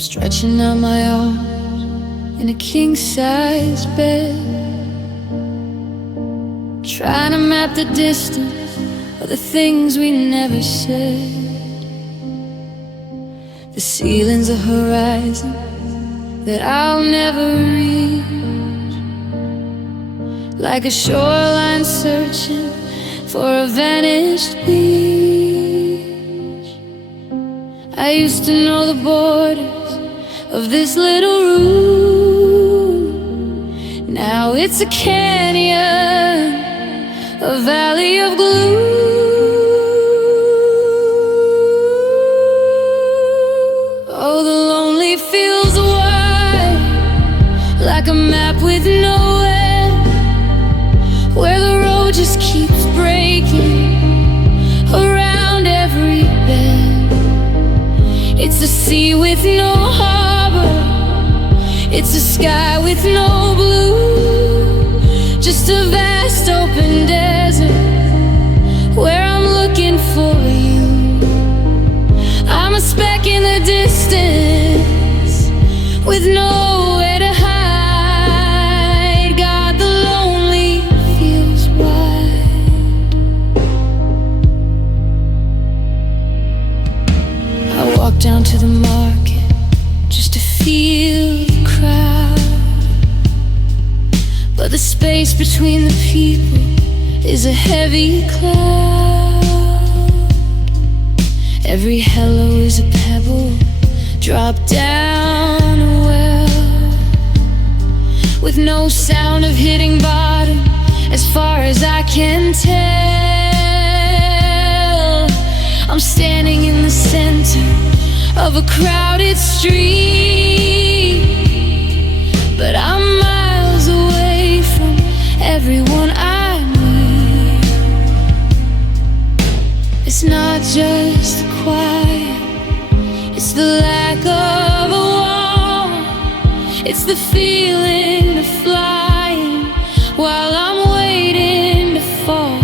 stretching out my arms in a king-size bed, trying to map the distance of the things we never said. The ceiling's a horizon that I'll never reach, like a shoreline searching for a vanished beach. I used to know the borders of this little room. Now it's a canyon, a valley of gloom. Oh, the lonely feels wide, like a map with no end, where the road just keeps breaking around every bend. It's a sea with no harbor, it's a sky with no blue, just a vast open desert where I'm looking for you. I'm a speck in the distance with nowhere to hide. God, the lonely feels wide. I walk down to the market just to feel the crowd, but the space between the people is a heavy cloud. Every hello is a pebble dropped down a well, with no sound of hitting bottom as far as I can tell. I'm standing in the center of a crowded street, but I'm miles away from everyone I need. It's not just the quiet, it's the lack of a wall, it's the feeling of flying while I'm waiting to fall.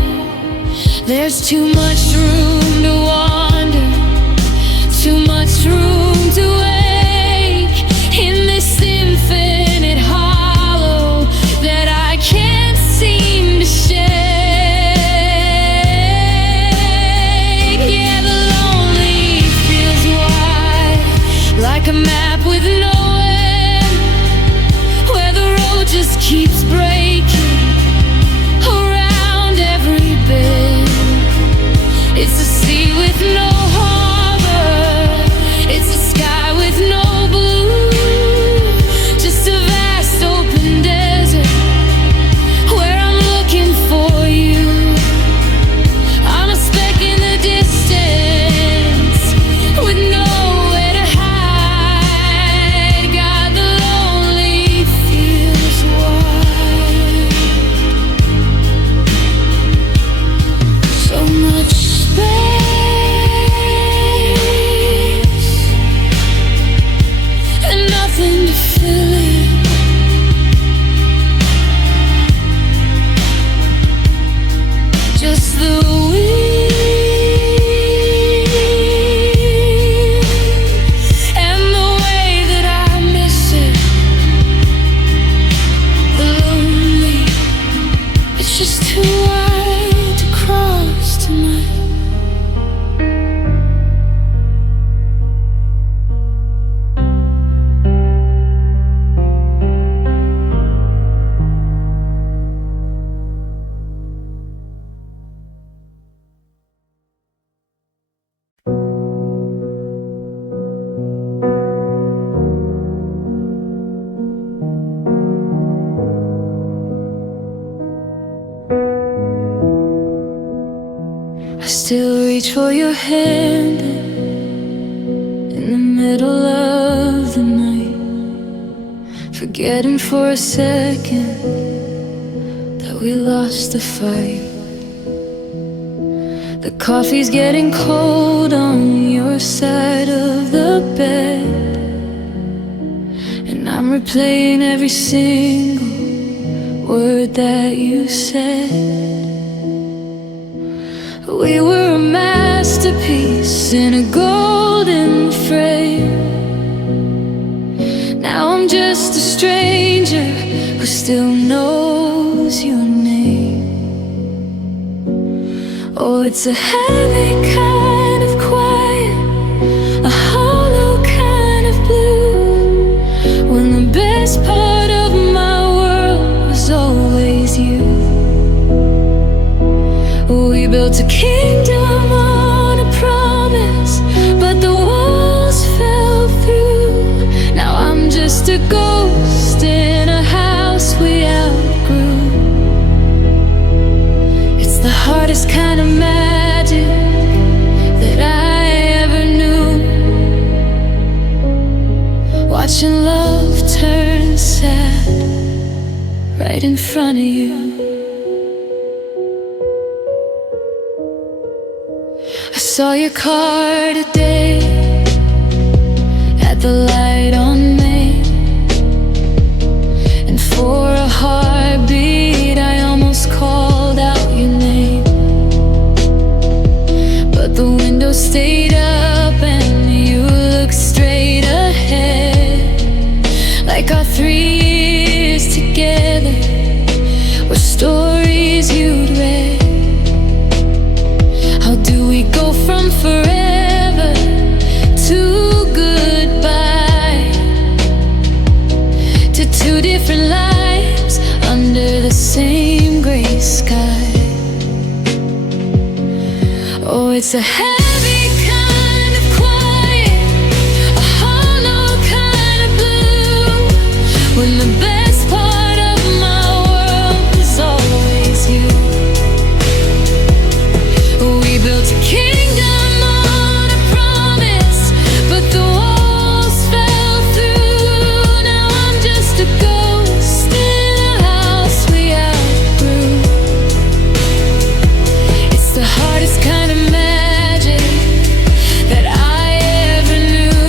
There's too much room to wander, too much room to wake in this infinite hollow that I can't seem to shake. Yeah, the lonely feels wide, like a map with no end, where the road just keeps breaking around every bend. It's a sea with no harbor, it's a sky with no blue, just a vast open desert where I'm looking for you. I'm a speck in the distance with nowhere to hide. God, the lonely feels wide. So much space and nothing to fill it. Just the wind and the way that I miss it. The lonely, it's just too wide to cross tonight. I still reach for your hand in the middle of the night, forgetting for a second that we lost the fight. The coffee's getting cold on your side of the bed, and I'm replaying every single word that you said. We were a masterpiece in a golden frame, Now I'm just a stranger who still knows your name. Oh, it's a heavy kind of quiet, a hollow kind of blue, when the best part of my world was always you. We built a kingdom on a promise, but the walls fell through. Now I'm just a ghost in a house we outgrew. It's the hardest kind of magic that I ever knew, watching love turn sad right in front of you. I saw your car today at the light on Main, and for a heartbeat I almost called out your name. But the window stayed up and you looked straight ahead, like our 3 years together were stories you'd read. How do we go from forever to goodbye, to 2 different lives under the same gray sky? Oh, it's a heavy kind of quiet, a hollow kind of blue, when the best part of my world was always you. We built a kingdom on a promise, but the walls fell through. Now I'm just a ghost in a house we outgrew. It's the hardest kind of magic that I ever knew,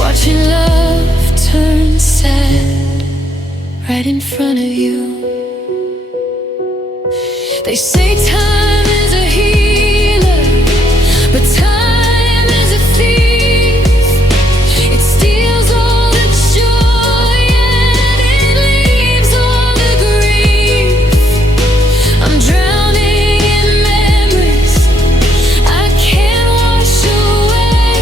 watching love turn sad right in front of you. They say time is a healer, but time is a thief. It steals all the joy and it leaves all the grief. I'm drowning in memories I can't wash away,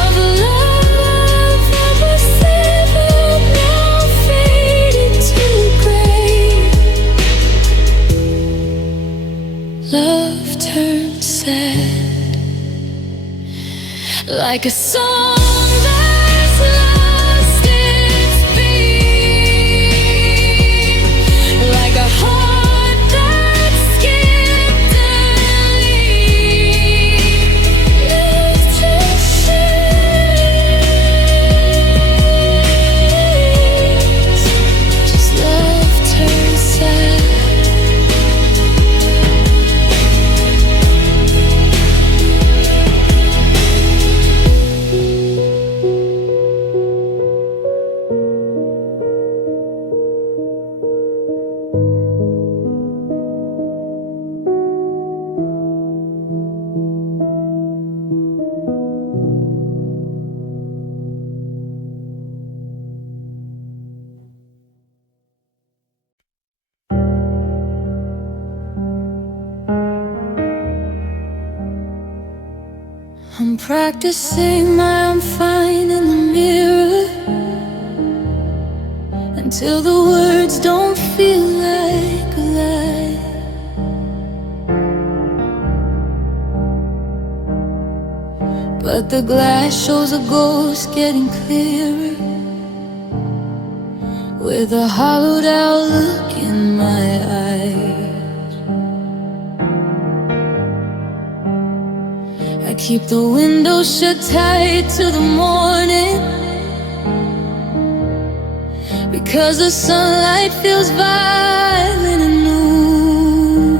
of love that was severed, now faded to gray. Love turned sad, like a song that's lost its beat, like a heart that skipped a lead, left to shades. Just love turned sad. I'm practicing my I'm fine in the mirror, until the words don't feel like a lie. But the glass shows a ghost getting clearer, with a hollowed out look in my eyes. I keep the window shut tight till the morning, because the sunlight feels violent and new.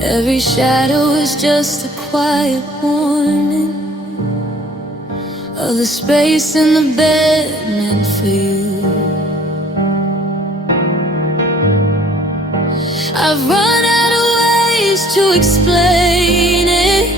Every shadow is just a quiet warning of the space in the bed meant for you. I've run out of ways to explain it,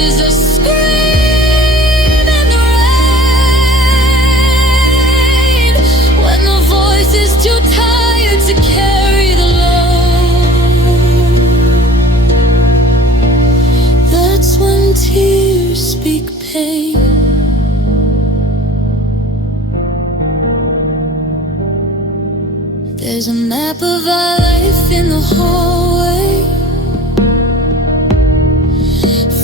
is a scream in the rain. When the voice is too tired to carry the load, that's when tears speak pain. There's a map of our life in the hallway,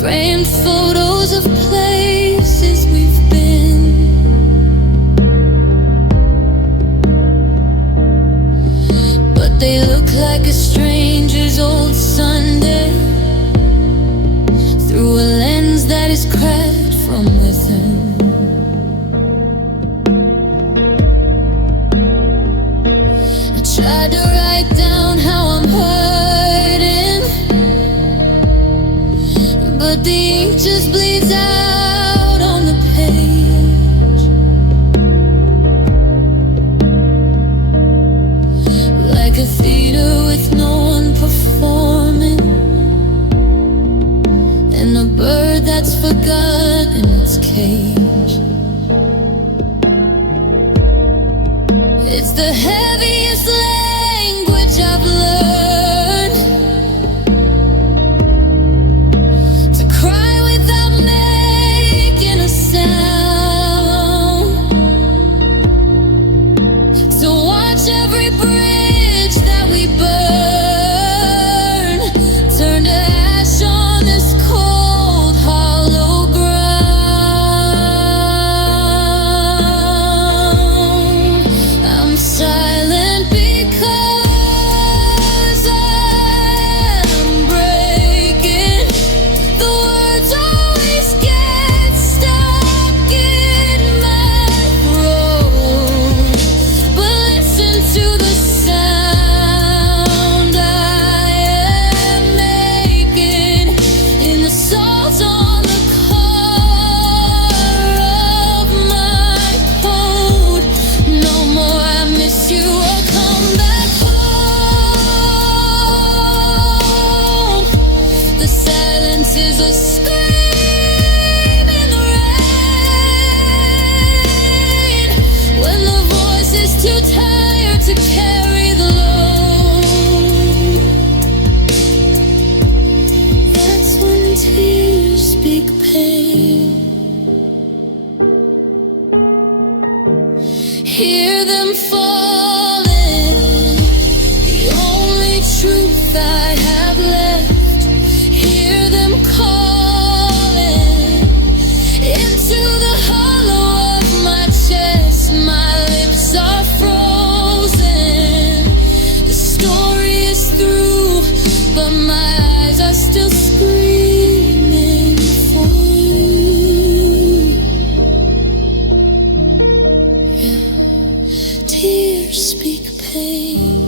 framed photos of places we've been. But they look like a stranger's old Sunday, through a lens that is cracked from within. Tried to write down how I'm hurting, but the ink just bleeds out on the page. Like a theater with no one performing, and a bird that's forgotten its cage. It's the heaviest language I've learned, to cry without making a sound, to watch every bridge that we burn turn to ash on this cold, hollow ground. I'm silent because I'm breaking. The words always get stuck in my throat, but listen to the sound I am making in the salt on the core of my coat. No more I miss you or come back home. The silence is a scream in the rain. When the voice is too tired to carry the load, that's when tears speak pain. Hear them falling, the only truth I have left. Hear them calling into the hollow of my chest. My lips are frozen. The story is through, but my eyes are still screaming for you. Yeah. Tears speak pain.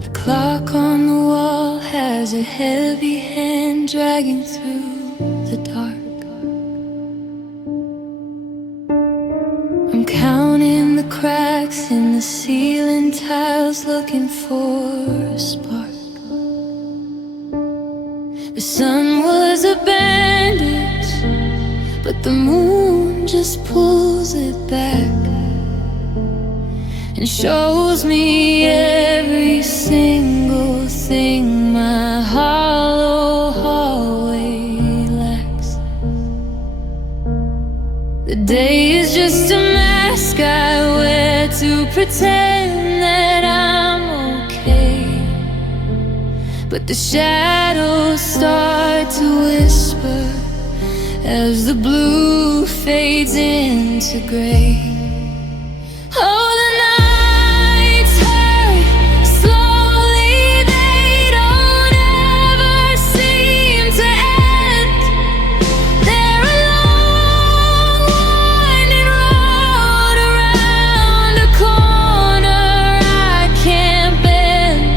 The clock on the wall has a heavy hand dragging through the dark. I'm counting the cracks in the ceiling tiles, looking for a spark. The sun was a bandit, but the moon just pulls it back and shows me every single thing my hollow hallway lacks. The day is just a mask I wear to pretend that I'm okay, but the shadows start to whisper as the blue fades into gray. Oh, the nights hurt slowly, they don't ever seem to end. They're a long winding road around a corner I can't bend.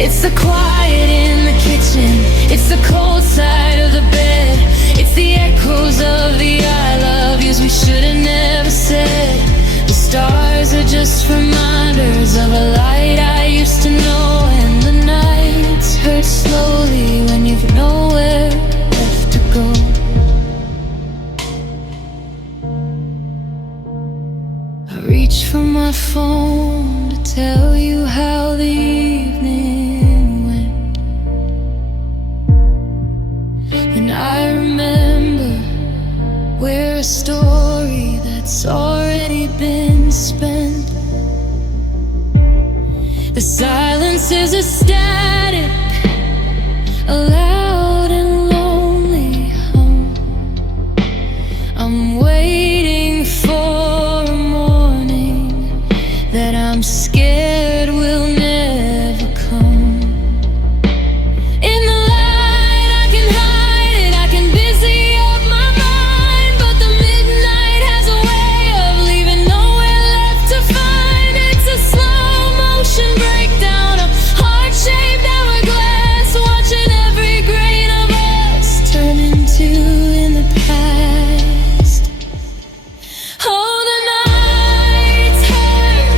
It's the quiet in the kitchen, silences are static, a loud and lonely home. I'm waiting for a morning that I'm scared will never come. In the light I can hide it, I can busy up my mind, but the midnight has a way of leaving nowhere left to find. It's a slow motion breakdown, a heart-shaped hourglass, watching every grain of us turn into in the past. Oh, the nights hurt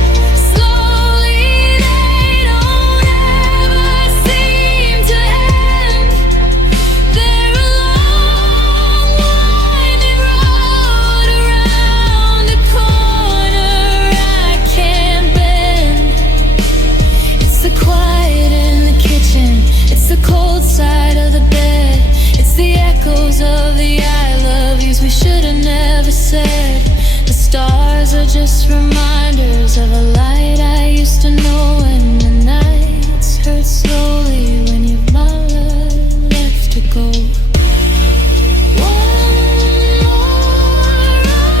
slowly, they don't ever seem to end. They're a long winding road around a corner I can't bend. It's the quiet in the kitchen, it's the cold side of the bed, it's the echoes of the I love yous we should have never said. The stars are just reminders of a light I used to know, and the nights hurt slowly when you've not left to go. One more ride,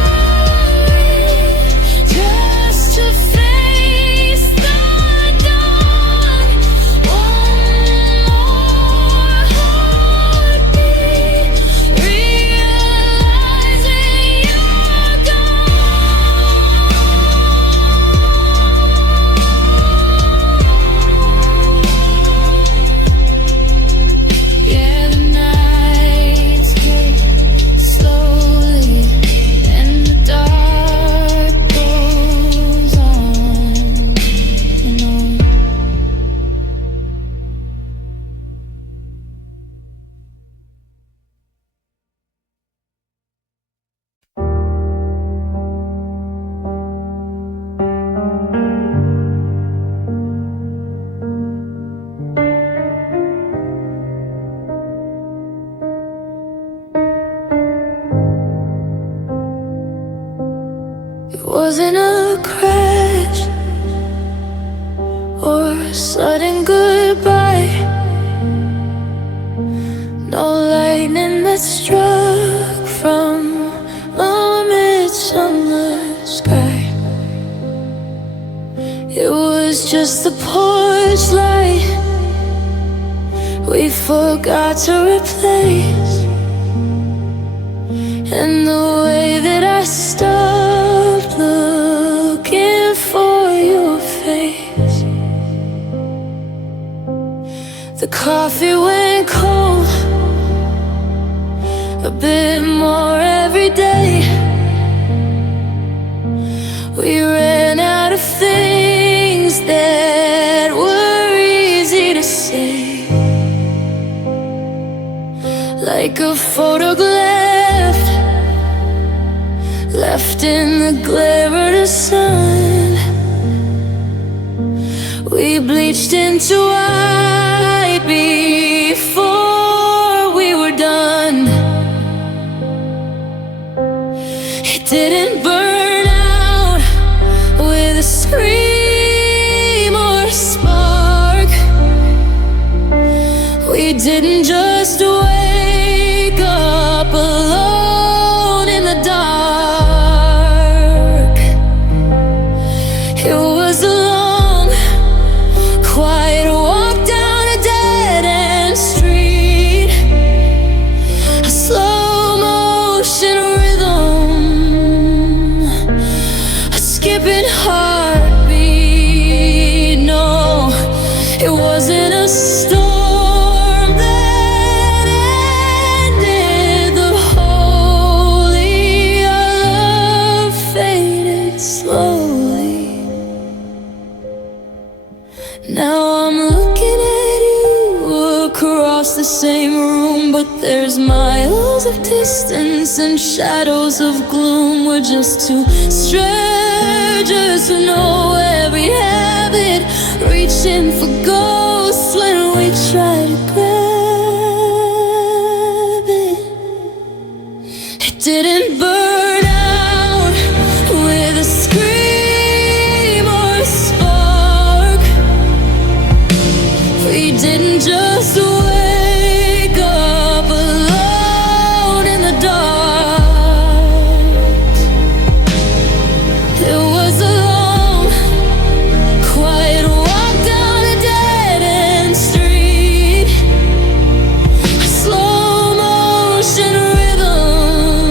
just to face the dawn. One more heartbeat, realizing you're gone. Yeah, the nights hurt slowly, and the dark goes on and on. It wasn't a crash or a sudden goodbye, no lightning that struck from a midsummer sky. It was just the porch light we forgot to replace, and the way that I stopped looking for your face. The coffee went cold a bit more every day. We ran out of things that were easy to say, like a photograph left in the glare of the sun. We bleached into white before we were done. It didn't burn out with a scream or a spark. We didn't just wake up alone in the dark. It was a long, quiet walk down a dead-end street, a slow motion rhythm, a skipping heartbeat. No, it wasn't a storm that ended the holy. Our love faded slowly. Now I'm looking at you across the same room, but there's miles of distance and shadows of gloom. We're just two strangers who know every habit, reaching for ghosts when we try to grab it. It didn't burn out with a scream or a spark. didn't just wake up alone in the dark. It was a long, quiet walk down a dead-end street, a slow motion rhythm,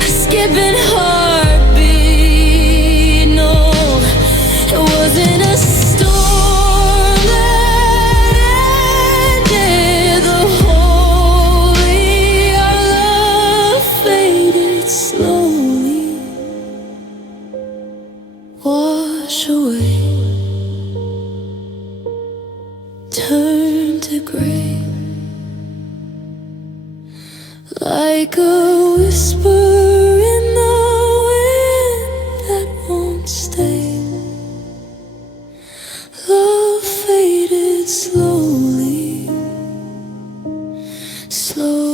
a skipping heartbeat. No, it wasn't a storm that ended the holy. Our love faded slowly, wash away, turn to gray, like a whisper in the wind that won't stay. Love faded slowly, slowly.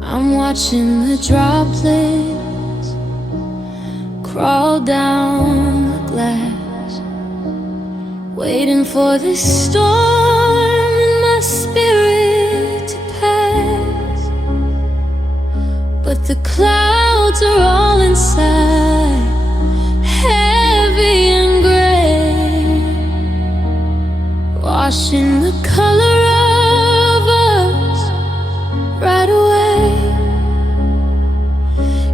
I'm watching the droplets crawl down the glass, waiting for the storm in my spirit to pass. But the clouds are all inside, heavy and gray, washing the color of us right away.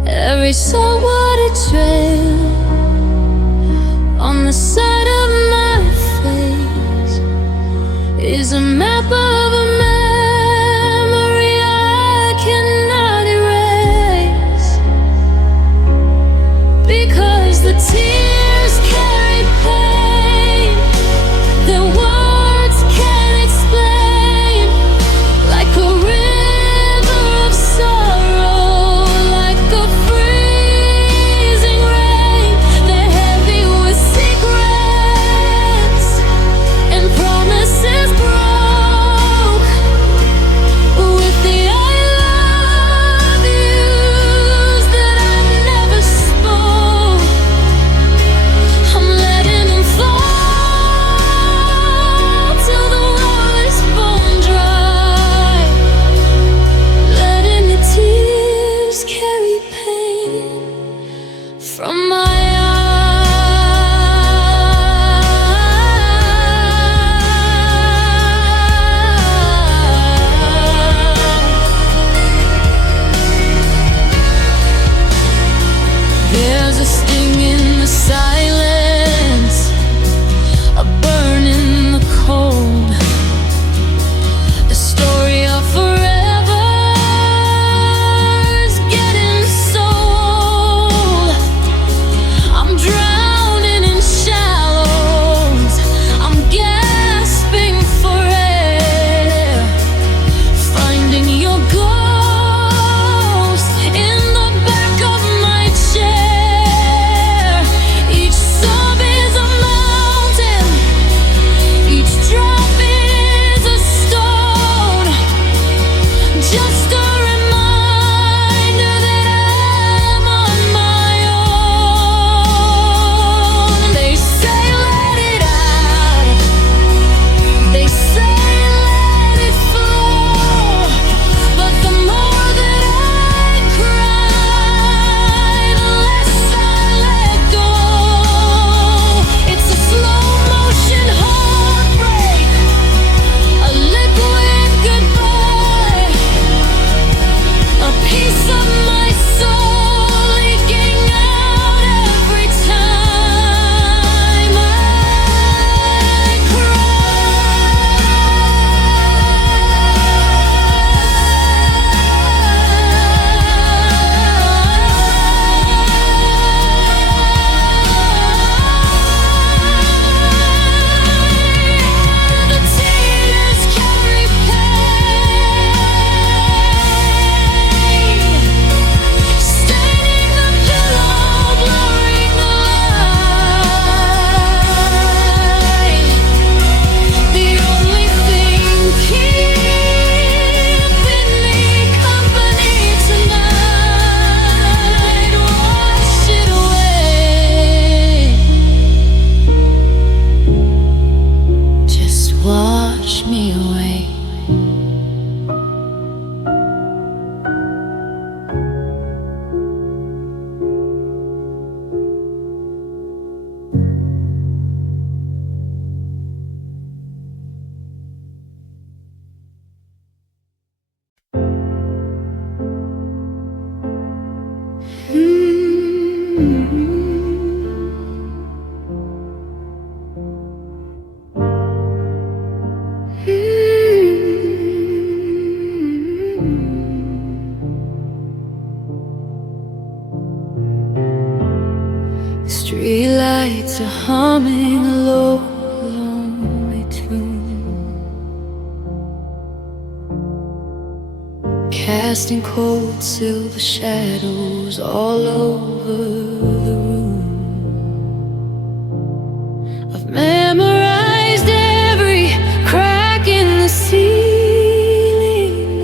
Every saltwater trail on the side of my face is a map of a memory I cannot erase, because the tears carry pain that words can't explain, like a river of sorrow, like a freezing Streetlights are humming a low, lonely tune, casting cold silver shadows all over the room. I've memorized every crack in the ceiling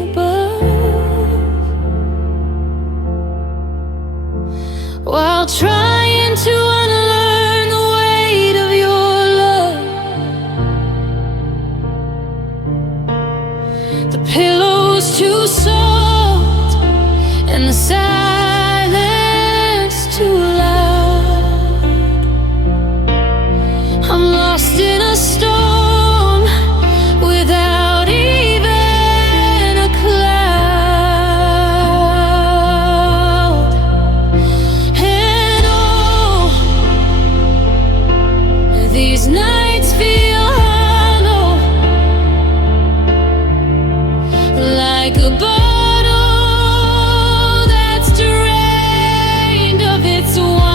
above, while trying to unlearn the weight of your love. The pillow's too soft and the silence too loud. I'm lost in a storm without even a cloud. And oh, these nights feel hollow, like a bottle that's drained of its wine.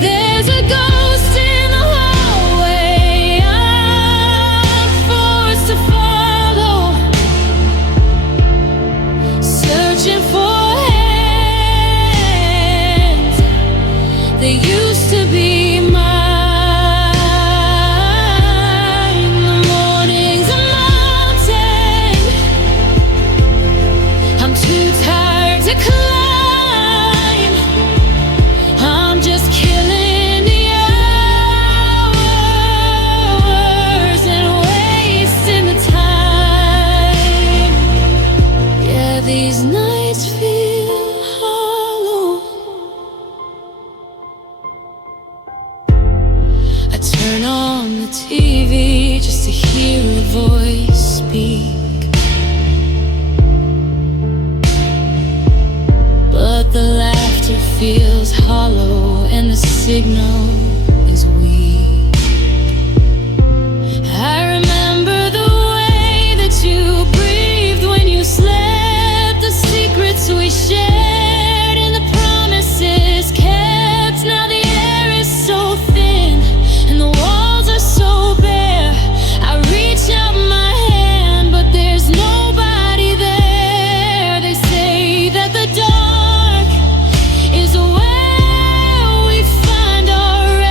There's a ghost in the hallway I'm forced to follow, searching for hands that used to be mine. The morning's a mountain I'm too tired to climb. I'm just killing the hours and wasting the time. Yeah, these nights feel hollow. I turn on the TV just to hear a voice speak, but the laughter feels hollow and the signal is weak. I remember the way that you breathed when you slept, the secrets we shared and the promises kept. Now the air is so thin and the walls are so bare. I reach out my hand, but there's nobody there. They say that the dark is where we find our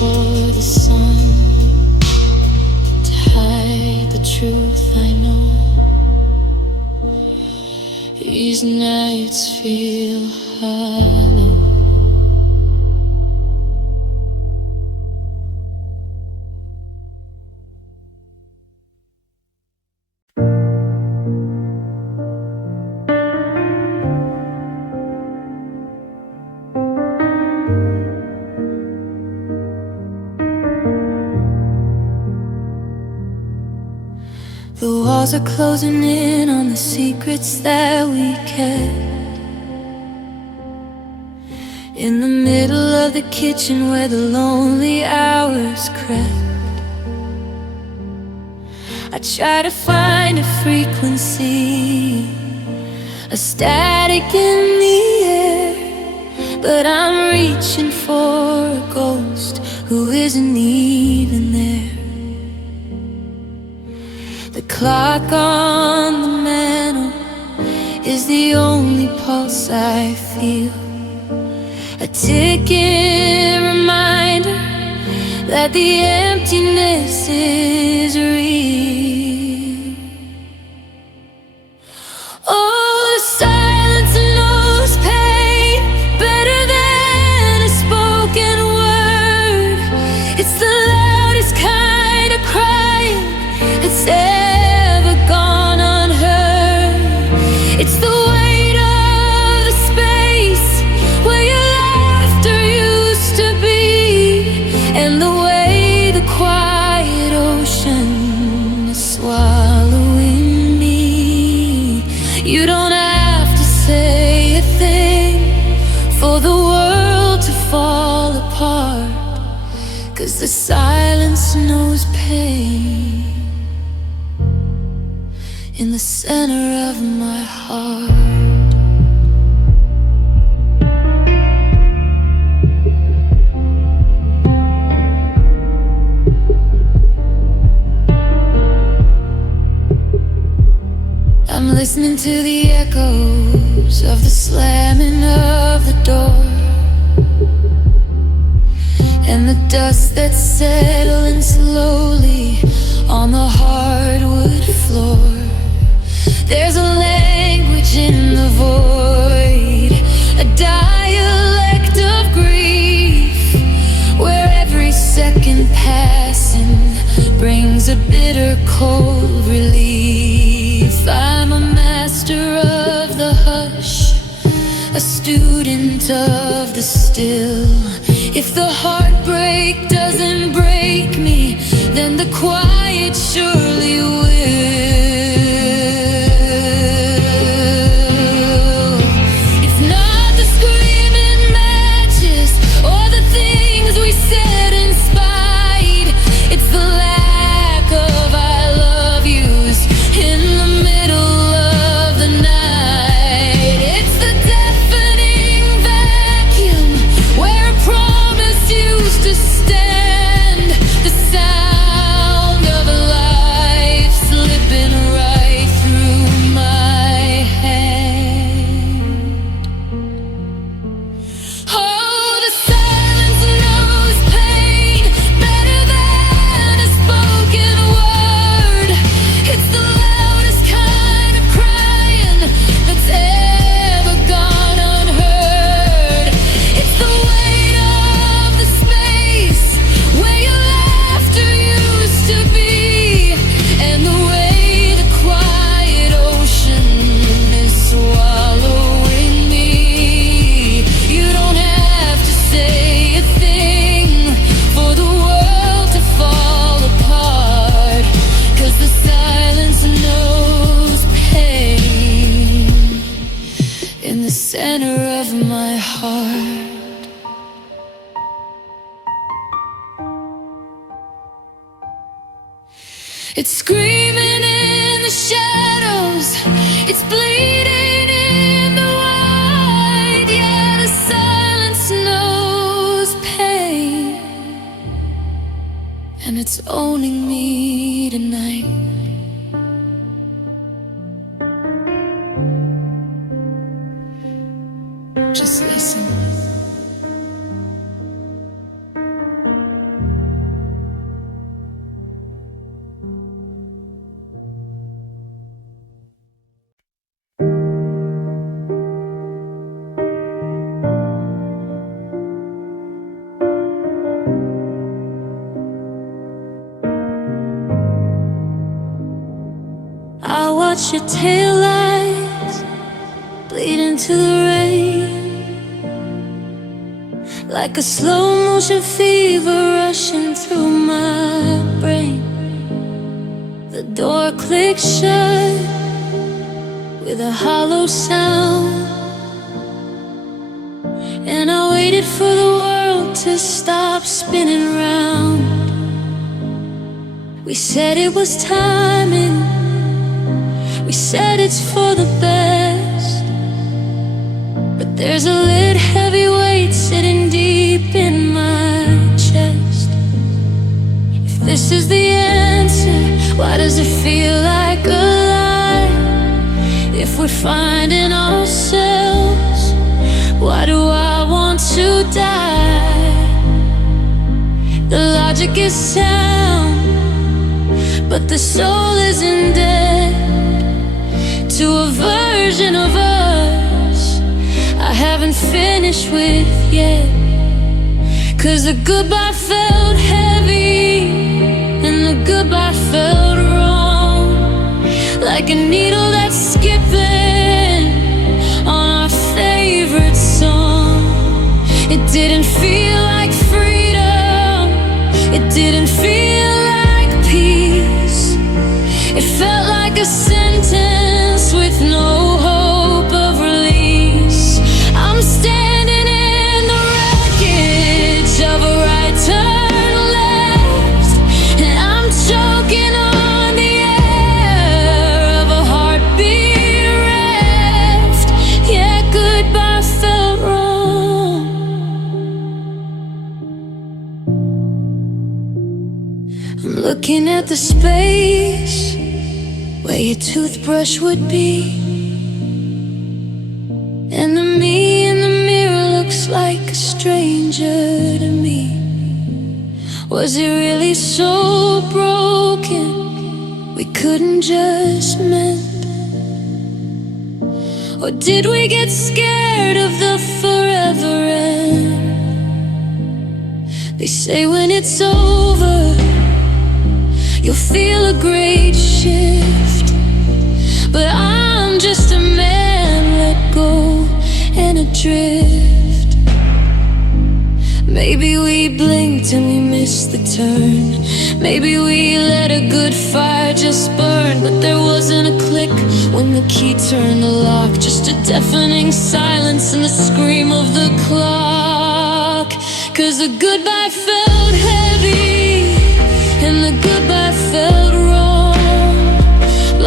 for the sun to hide the truth I know. These nights feel hollow. The walls are closing in on the secrets that we kept. In the middle of the kitchen where the lonely hours crept, I try to find a frequency, a static in the air, but I'm reaching for a ghost who isn't even there. The clock on the mantle is the only pulse I feel, a ticking reminder that the emptiness is real. Oh, the silence knows pain better than a spoken word. It's the loudest kind of crying that's ever gone unheard. It's the weight of the space where your laughter used to be, and the way the quiet ocean is swallowing me. You don't have to say a thing for the world to fall apart, 'cause the silence knows pain in the center of my heart. I'm listening to the echoes of the slamming of the door, and the dust that's settling slowly on the hardwood floor. There's a language in the void, a dialect of grief, where every second passing brings a bitter cold relief. I'm a master of the hush, a student of the still. If the heartbreak doesn't break me, then the quiet surely will. It's screaming in the shadows, it's bleeding in the white. Yeah, the silence knows pain, and it's owning me tonight. Just listen. watch your taillights bleed into the rain, like a slow motion fever rushing through my brain. The door clicks shut with a hollow sound, and I waited for the world to stop spinning round. We said it was timing, we said it's for the best, but there's a lid heavy weight sitting deep in my chest. If this is the answer, why does it feel like a lie? If we're finding ourselves, why do I want to die? The logic is sound, but the soul isn't dead to a version of us I haven't finished with yet. 'Cause the goodbye felt heavy and the goodbye felt wrong, like a needle that's skipping on our favorite song. It didn't feel like freedom, it didn't feel like peace. It felt like a sentence with no hope of release. I'm standing in the wreckage of a right turn left, and I'm choking on the air of a heartbeat reft. Yeah, goodbye felt wrong. I'm looking at the space where your toothbrush would be, and the me in the mirror looks like a stranger to me. Was it really so broken we couldn't just mend? Or did we get scared of the forever end? They say when it's over, you'll feel a great shift, but I'm just a man let go and adrift. Maybe we blinked and we missed the turn. Maybe we let a good fire just burn, but there wasn't a click when the key turned the lock. Just a deafening silence and the scream of the clock. 'Cause the goodbye felt heavy and the goodbye felt wrong,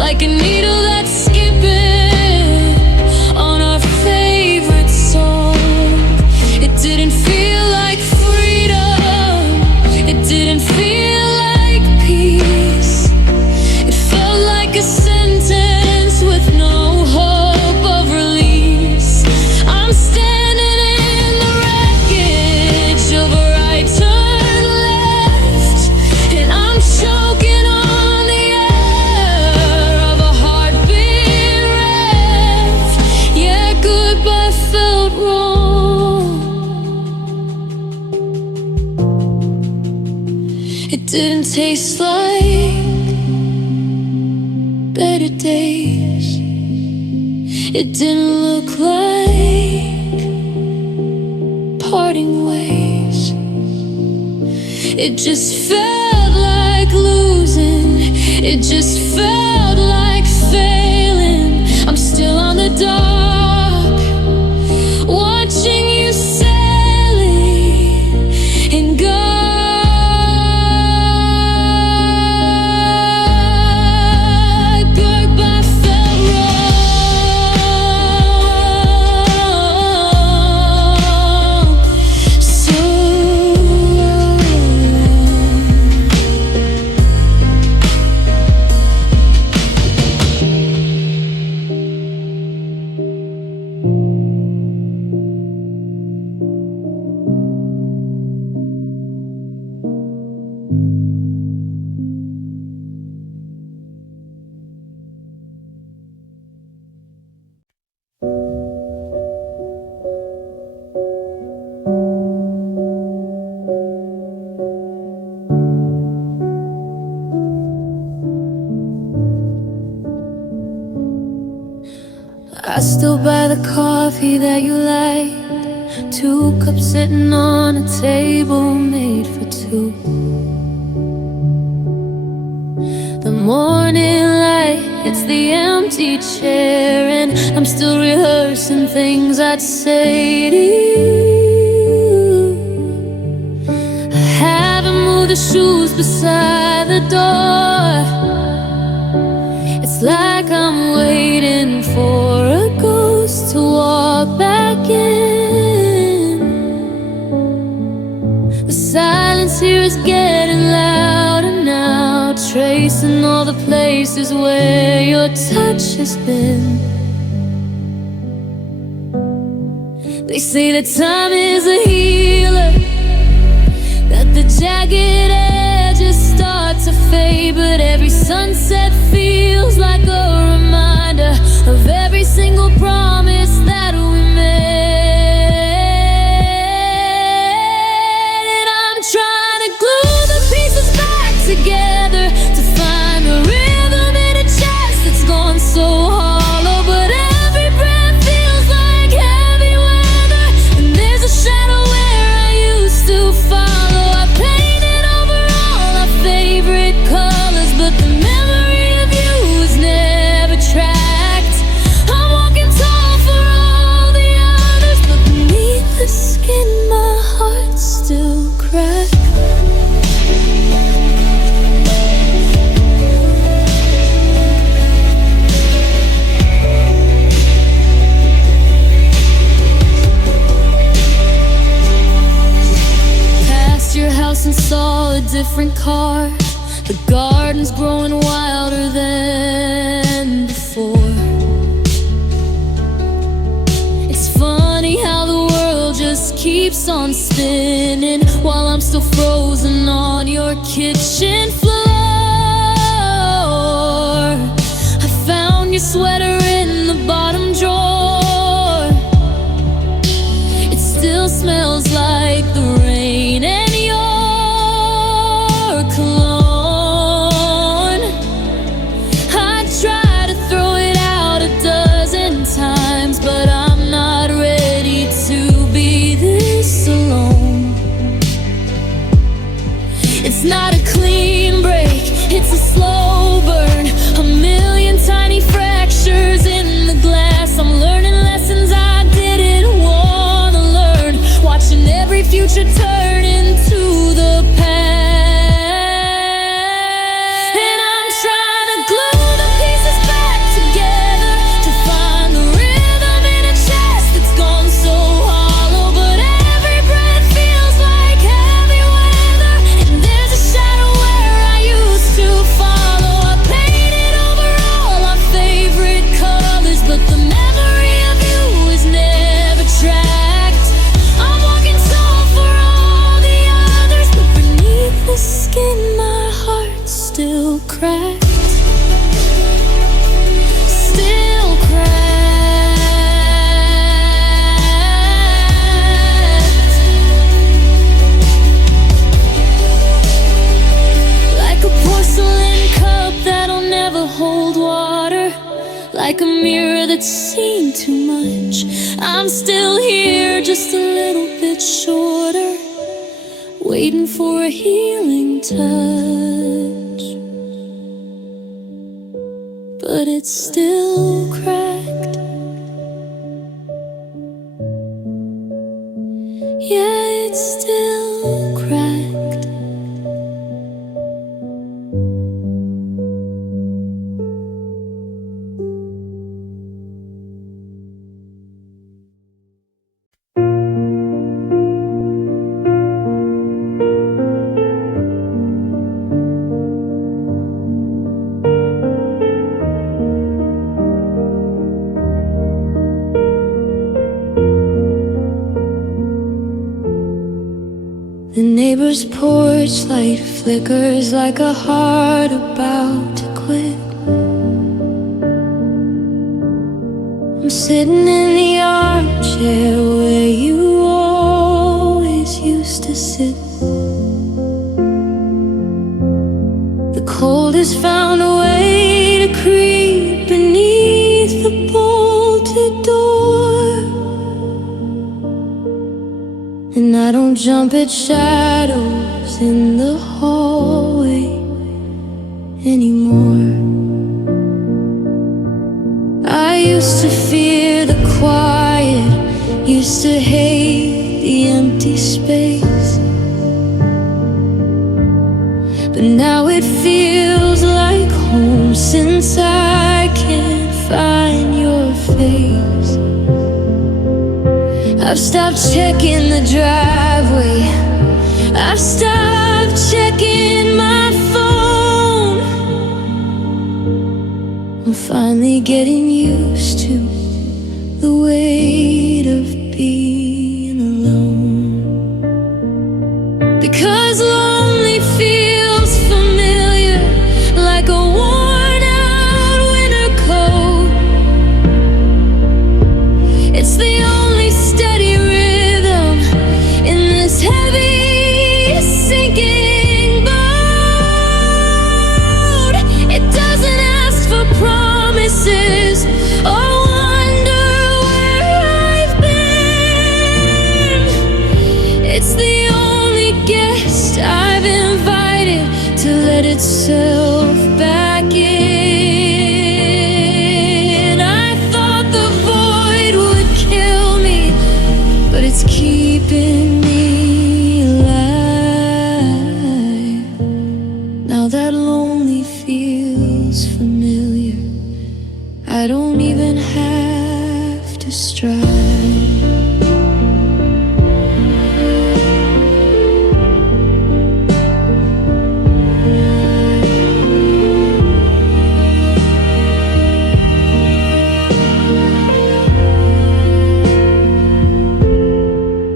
like a needle that's skipping on our favorite song. It didn't feel like freedom, it didn't feel like peace. It felt like a sentence with no hope of release. I'm standing in the wreckage of a right turn left, and I'm choking on the air of a heartbeat reft. Yeah, goodbye felt wrong. It didn't taste like better days. It didn't look like parting ways. It just felt like losing. It just felt like failing. I'm still on the dock, watching you sailing and go. Goodbye felt wrong, so wrong. still buy the coffee that you like. 2 cups sitting on a table made for 2. The morning light hits the empty chair, and I'm still rehearsing things I'd say to you. I haven't moved the shoes beside the door. It's like I'm waiting for a ghost to walk back in. The silence here is getting louder now, tracing all the places where your touch has been. They say that time is a healer, that the jagged edges start to fade, but every sunset feels like a reminder of every single promise that we made. And I'm trying to glue the pieces back together to find the rhythm in a chest that's gone so hollow, but every breath feels like heavy weather, and there's a shadow where I used to follow. I painted over all our favorite colors, but the memory of you is never tracked. I'm walking tall for all the others, but beneath the skin my heart's still cracked. Passed your house and saw a different car. The garden's growing wilder than before. It's funny how the world just keeps on spinning while I'm still frozen on your kitchen floor. I found your sweater in the bottom drawer. It still smells like the rain and your cologne. I tried to throw it out a dozen times, but I'm not ready to be this alone. It's not a clean break, it's a slow burn, a million tiny fractures in the glass. I'm learning lessons I didn't want to learn, watching every future turn into the past. And I'm trying to glue the pieces back together to find the rhythm in a chest that's gone so hollow, but every breath feels like heavy weather, and there's a shadow where I used to follow. I painted over all our favorite colors, but the memory of you is never tracked. I'm walking tall for all the others, but beneath the skin my heart's still cracked. Still cracked. Like a porcelain cup that'll never hold water, like a mirror that's seen too much. I'm still here, just a little bit shorter, waiting for a healing touch, but it's still cracked. Yeah, it's still cracked. The neighbor's porch light flickers like a heart about to quit. I'm sitting in the armchair where you always used to sit. The cold has found a way to creep beneath the bolted door. jump at shadows in the hallway anymore. I used to fear the quiet, used to hate the empty space, but now it feels like home since I can't find your face. I've stopped checking the driveway, I've stopped checking my phone. I'm finally getting used to the weight of being alone, because lonely feels familiar, like a worn out winter coat. It's the only steady rhythm in this heavy sinking boat. It doesn't ask for promises or wonder where I've been. It's the only guest I've invited to let itself back in. I thought the void would kill me, but it's keeping me alive. Now that lonely feels familiar, I don't even have to strive.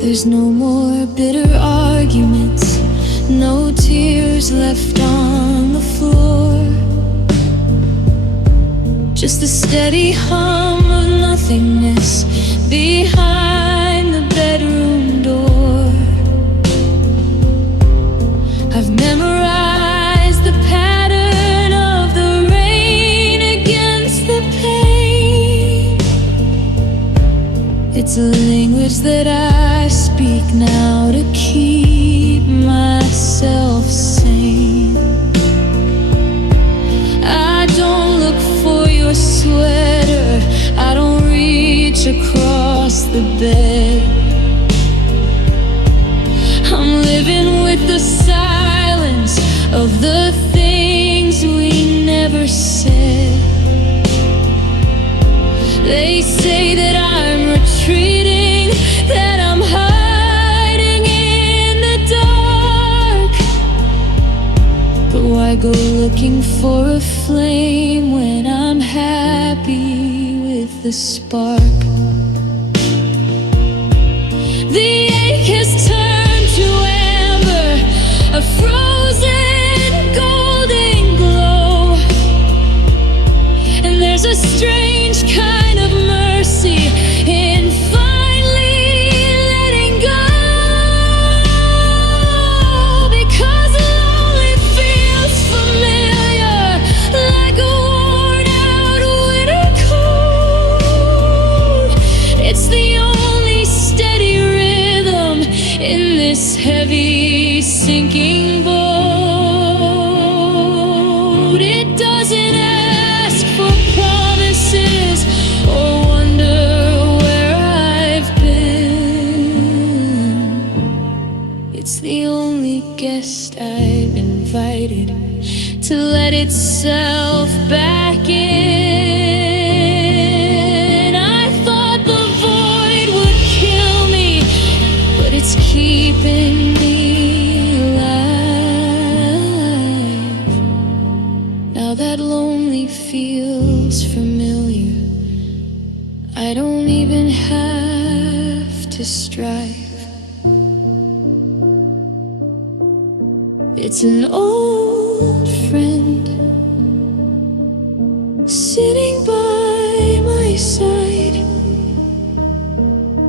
There's no more bitter arguments, no tears left on the floor, just a steady hum of nothingness behind the bedroom door. I've memorized the pattern of the rain against the pane. It's a language that I speak now to keep myself sane. I don't look for your sweater, I don't reach across the bed. I'm living with the silence of the things we never said. They say that I'm retreating, that I'm hiding in the dark. But why go looking for a flame when I'm happy with the spark? The ache has turned to amber, a frozen golden glow. And there's a strange kind of mercy in finally letting go, because lonely feels familiar, like a worn out winter coat. It's the only steady rhythm in this heavy sinking boat. It doesn't ask for promises or wonder where I've been. It's the only guest I've invited to let itself back in. I thought the void would kill me, but it's keeping me alive. Now that lonely feels familiar, I don't even have to strive. It's an old friend sitting by my side,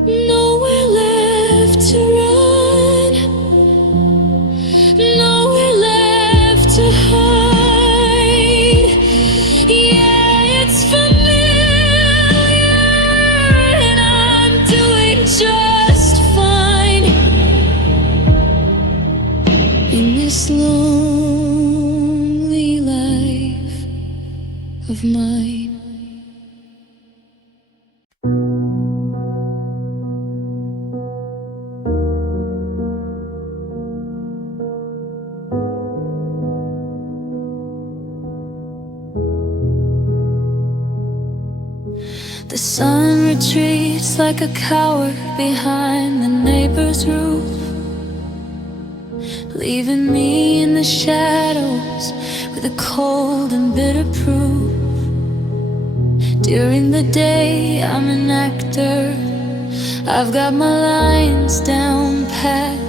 nowhere left to run, nowhere left to hide. Yeah, it's familiar, and I'm doing just fine. in this lonely life of mine. The sun retreats like a coward behind the neighbor's roof, leaving me in the shadows with a cold and bitter proof. During the day I'm an actor, I've got my lines down pat.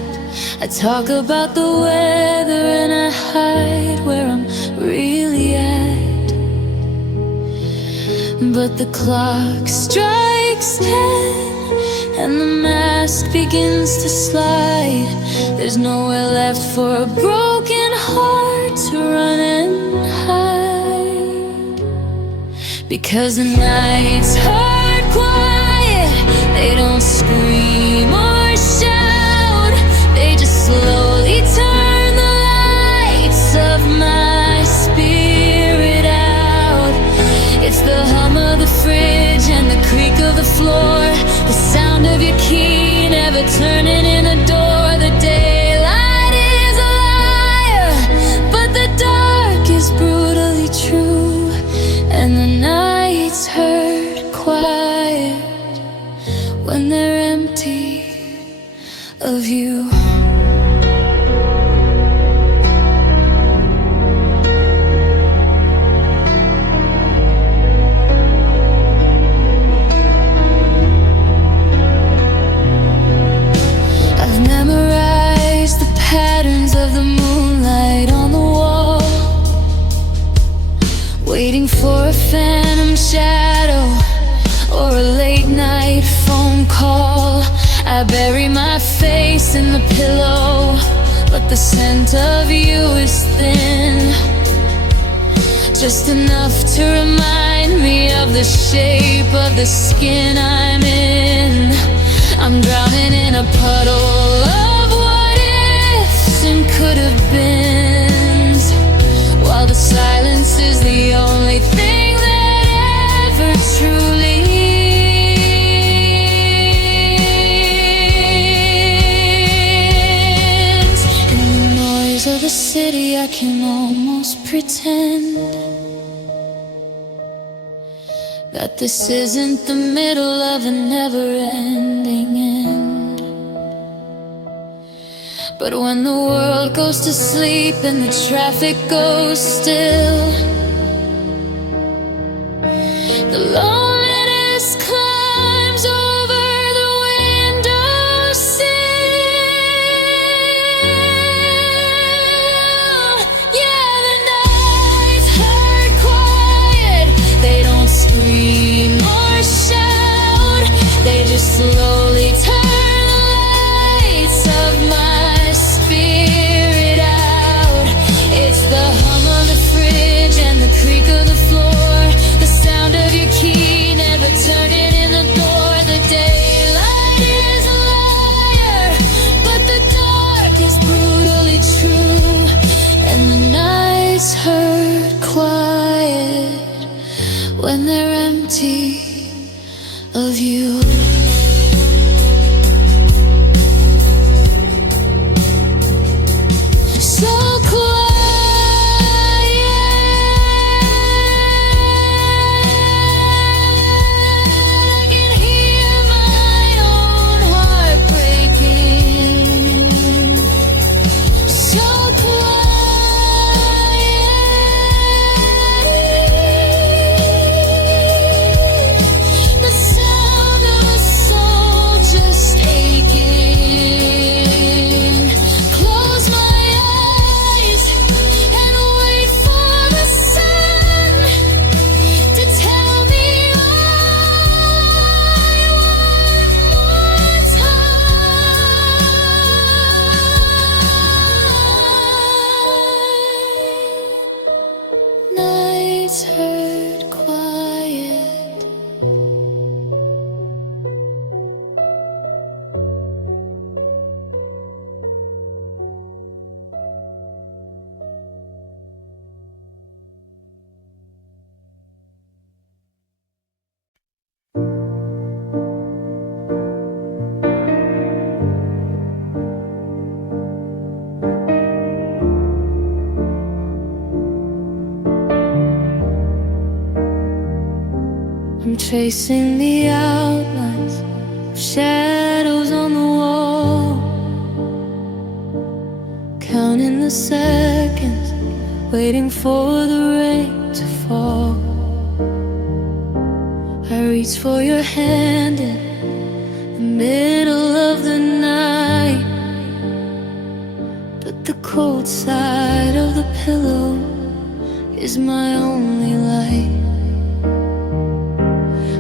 I talk about the weather and I hide where I'm really at. But the clock strikes 10 and the mask begins to slide. There's nowhere left for a broken heart to run and hide. Because the nights are quiet, they don't scream or shout. They just slowly turn the lights of my spirit out. It's the hum of the fridge and the creak of the floor, the sound of your key never turning in the door. The daylight is a liar, but the dark is brutally true. And the nights hurt quiet when they're empty of you. Patterns of the moonlight on the wall, waiting for a phantom shadow or a late night phone call. I bury my face in the pillow, but the scent of you is thin, just enough to remind me of the shape of the skin I'm in. I'm drowning in a puddle of what ifs and could have beens, while the silence is the only thing that ever truly ends. In the noise of the city I can almost pretend that this isn't the middle of a never-ending end. But when the world goes to sleep and the traffic goes still, the loneliness climbs over the windowsill. Yeah, the nights hurt quiet. They don't scream or shout. They just slowly turn the lights of my spirit out. It's the hum of the fridge and the creak of the floor, the sound of your key tracing the outlines of shadows on the wall, counting the seconds, waiting for the rain to fall. I reach for your hand in the middle of the night, but the cold side of the pillow is my only light.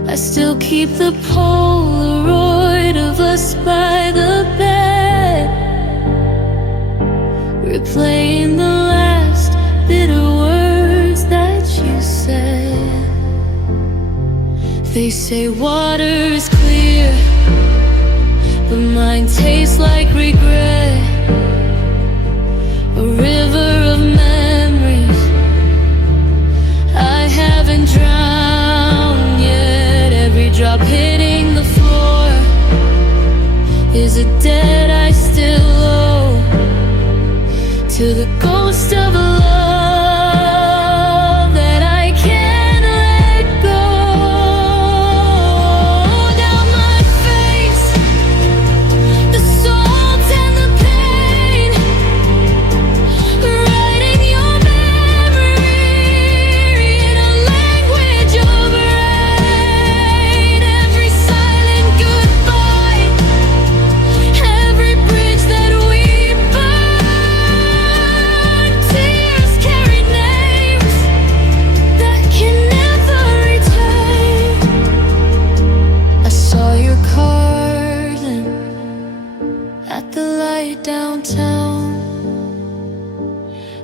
I still keep the Polaroid of us by the bed, replaying the last bitter words that you said. They say water is clear, but mine tastes like regret. A river of memories I haven't drowned yet. Every drop hitting the floor is a debt I still owe to the ghost of a love that I can't let go. Down my face, the salt and the pain, writing your memory in a language of rain. Every silent goodbye, every bridge that we burn, tears carry names that can never return. I saw your carving at the light downtown.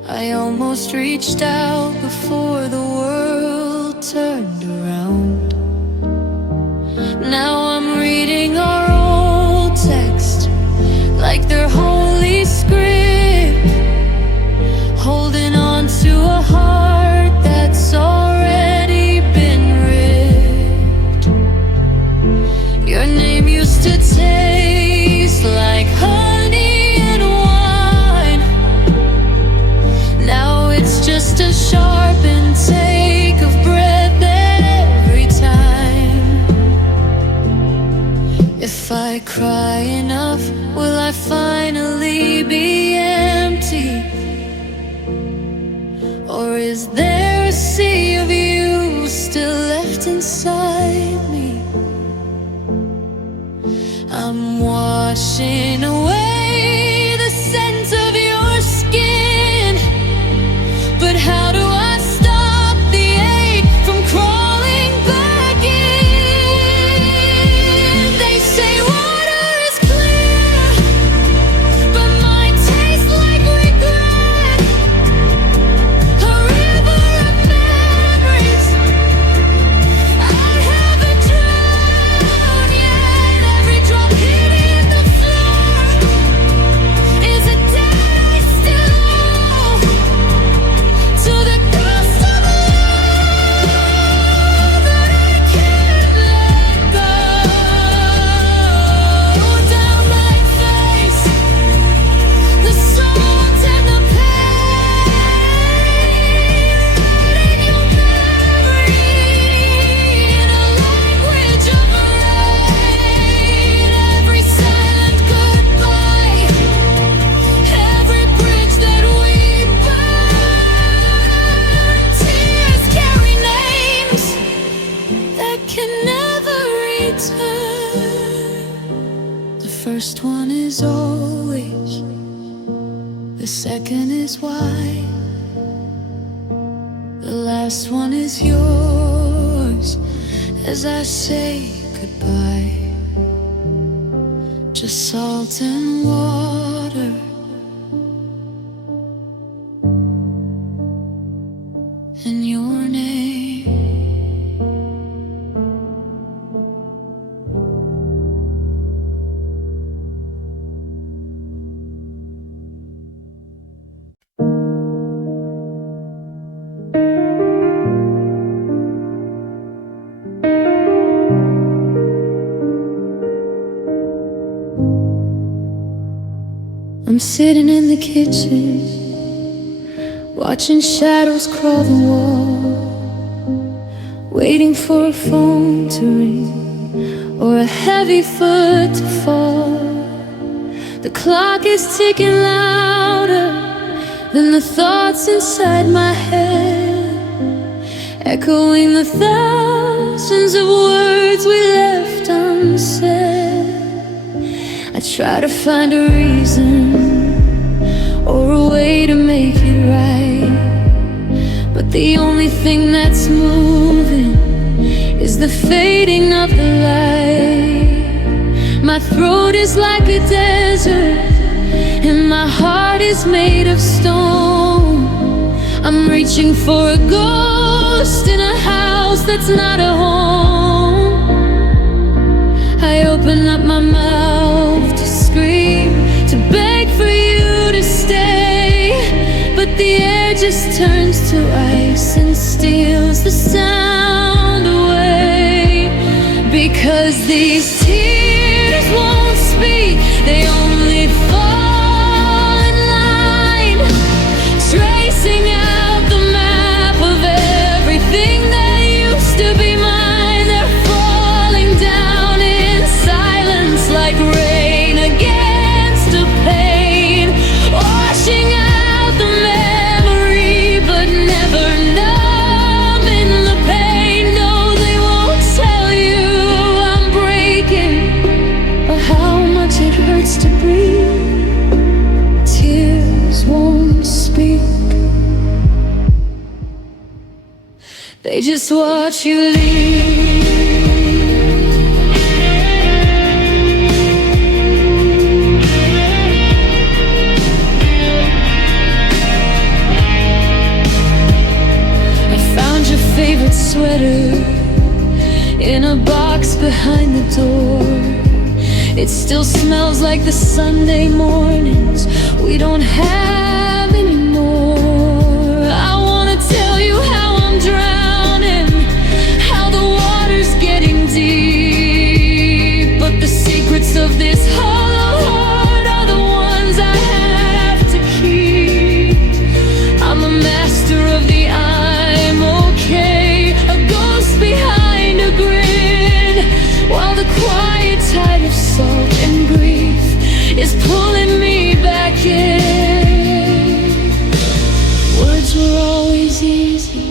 I almost reached out before the world turned around. Now I'm reading our old text like they're holy script, holding on to a heart that's already been ripped. Your name used to taste like honey and wine. Now it's just a sharp intake of breath every time. If I cry enough, will I finally be empty? Or is there a sea of you still left inside me? I'm washing away the scent of your skin, but how do I stop the ache from crawling back in? They say water is clear, but mine tastes like regret. A river of memories I haven't drowned yet. Every drop hitting the floor is a debt I still owe to the ghost of love that I can't let go. Down my face, the salt and the pain, writing your memory in a language of rain. Every silent goodbye, every bridge that we burn, tears carry names that can never return. The first one is always, the second is why, the last one is yours as I say goodbye. Just salt and water and your name. I'm sitting in the kitchen, watching shadows crawl the wall, waiting for a phone to ring or a heavy foot to fall. The clock is ticking louder than the thoughts inside my head, echoing the thousands of words we left unsaid. I try to find a reason or a way to make it right, but the only thing that's moving is the fading of the light. My throat is like a desert and my heart is made of stone. I'm reaching for a ghost in a house that's not a home. I open up my mouth to scream, to beg for you to stay, but the air just turns to ice and steals the sound away. Because these tears won't speak, they only fall in line, tracing out the map of everything that used to be mine. They're falling down in silence like rain against a pane, washing out the memory but never numbing the pain. No, they won't tell you I'm breaking or how much it hurts to breathe. Tears won't speak, they just watch you leave. I found your favorite sweater in a box behind the door. It still smells like the Sunday mornings we don't have anymore. I wanna tell you how I'm drowning, how the water's getting deep, but the secrets of this hollow heart are the ones I have to keep. I'm a master of the I'm okay, a ghost behind a grin, while the quiet tide of salt and grief is pulling me back in. Words were always easy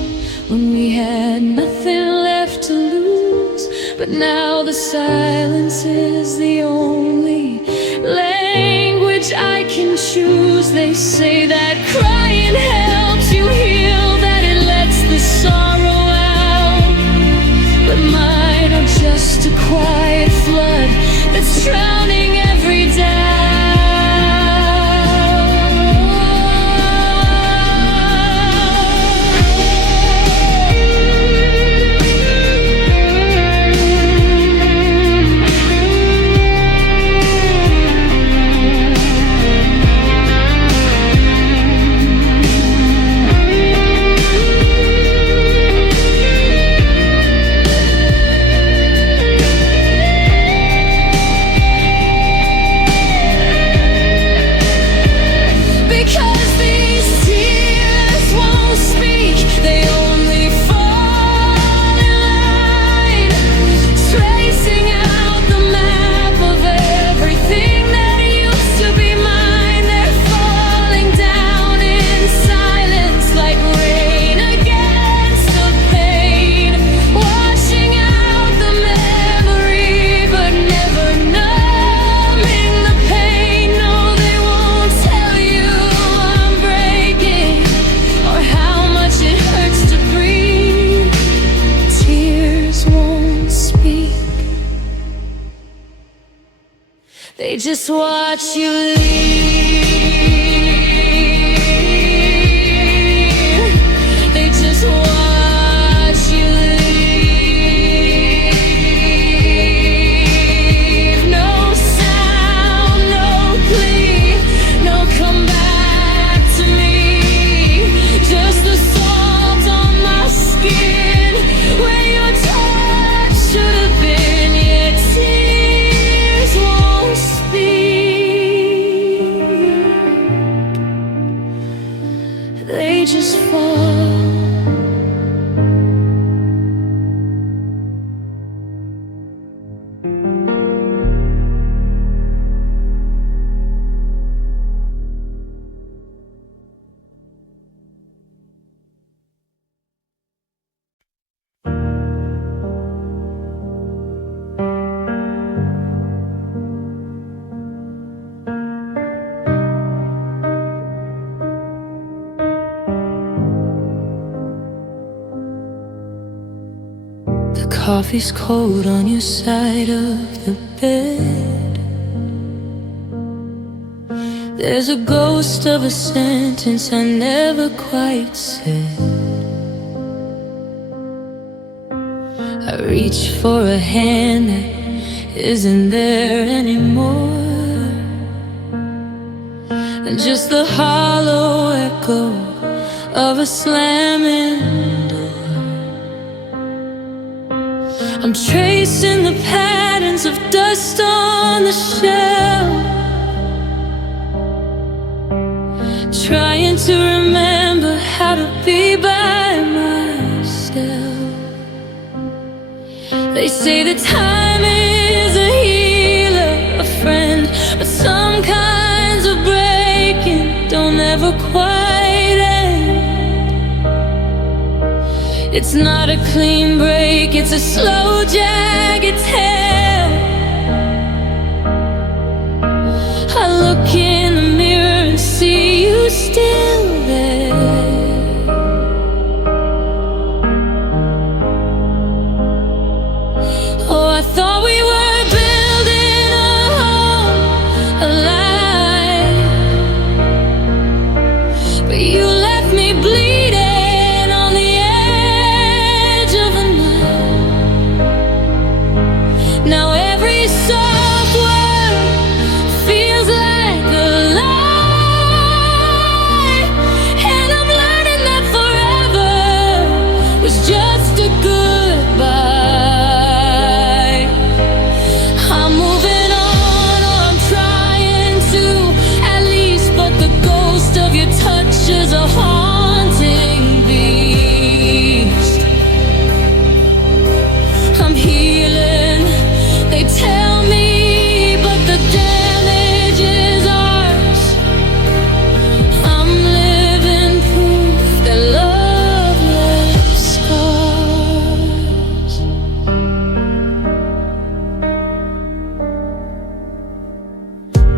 when we had nothing left to lose, but now the silence is the only language I can choose. They say that crying helps you heal, that it lets the sorrow out, but mine are just a quiet flood that's drowning every doubt. They just watch you leave. They just watch you leave. No sound, no plea, no come back to me. Just the salt on my skin where your touch should have been. Yet tears won't speak. They just fall. coffee's cold on your side of the bed. There's a ghost of a sentence I never quite said. I reach for a hand that isn't there anymore, and just the hollow echo of a slamming door. I'm tracing the patterns of dust on the shelf, trying to remember how to be by myself. They say that time is a healer, a friend, but some kinds of breaking don't ever quite end. It's not a clean break, it's a slow, jagged tale. I look in the mirror and see you still there. Oh, I thought we were building a home, a life, but you left me bleeding on the edge of a knife. Now every soft word feels like a lie, and I'm learning that forever was just a goodbye. I'm moving on, or I'm trying to, at least, but the ghost of your touch is a haunting beast. I'm healing, they tell me, but the damage is ours. I'm living proof that love left scars.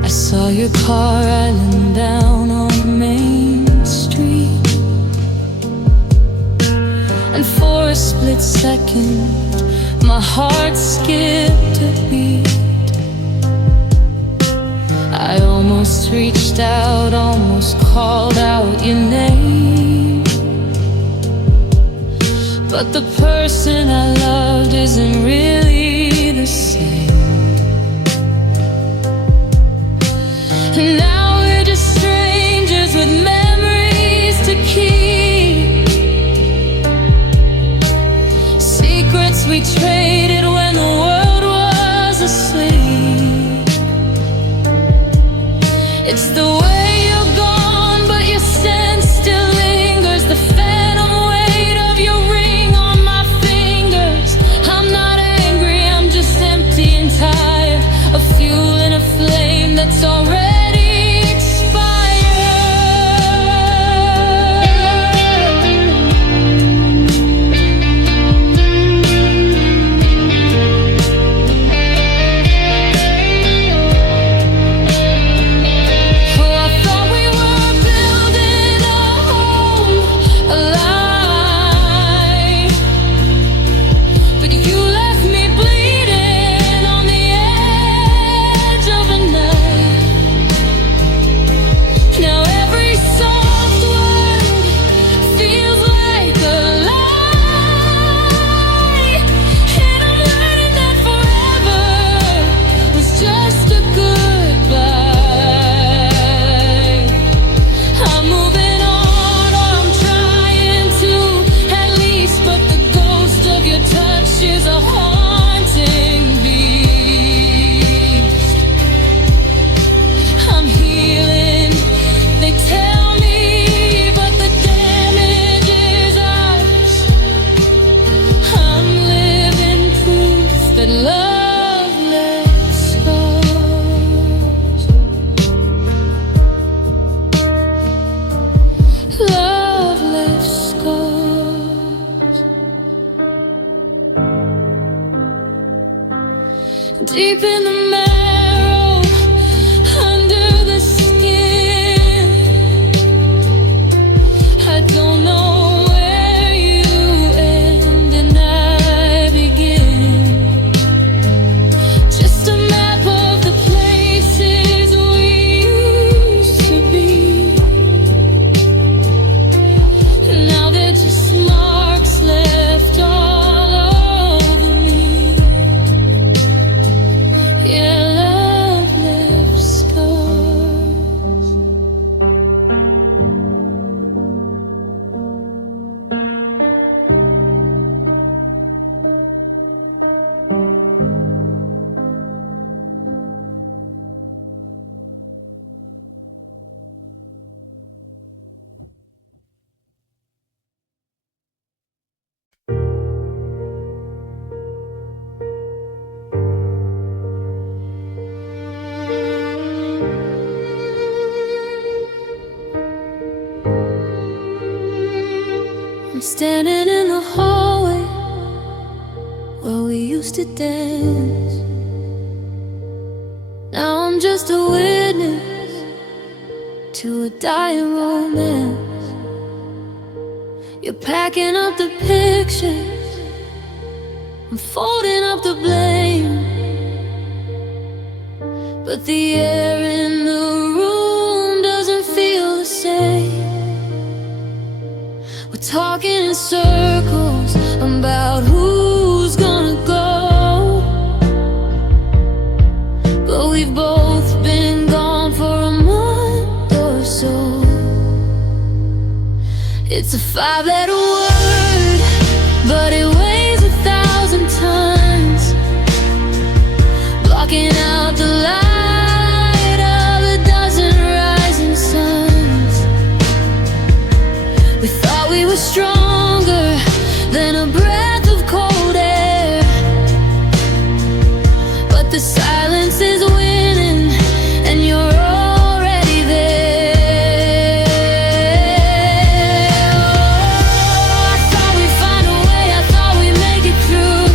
I saw your car idling down on Main Street, and for a split second my heart skipped a beat. I almost reached out, almost called out your name, but the person I loved isn't really the same. And now we're just strangers with memories to keep, secrets we traded when the world was asleep. It's the way you're gone, but your scent still lingers, the phantom weight of your ring on my fingers. I'm not angry, I'm just empty and tired of fueling a flame that's already deep in the marrow, under the skin. I don't know where you end and I begin. I'm standing in the hallway where we used to dance. Now I'm just a witness to a dying romance. You're packing up the pictures, I'm folding up the blame. But the air in the room doesn't feel the same. We're talking in circles about who's gonna go, but we've both been gone for a month or so. It's a 5-letter word, but it weighs 1,000 tons, blocking out the light of a dozen rising suns. We thought we were stronger than a breath of cold air, but the silence is winning and you're already there. Oh, I thought we'd find a way, I thought we'd make it through,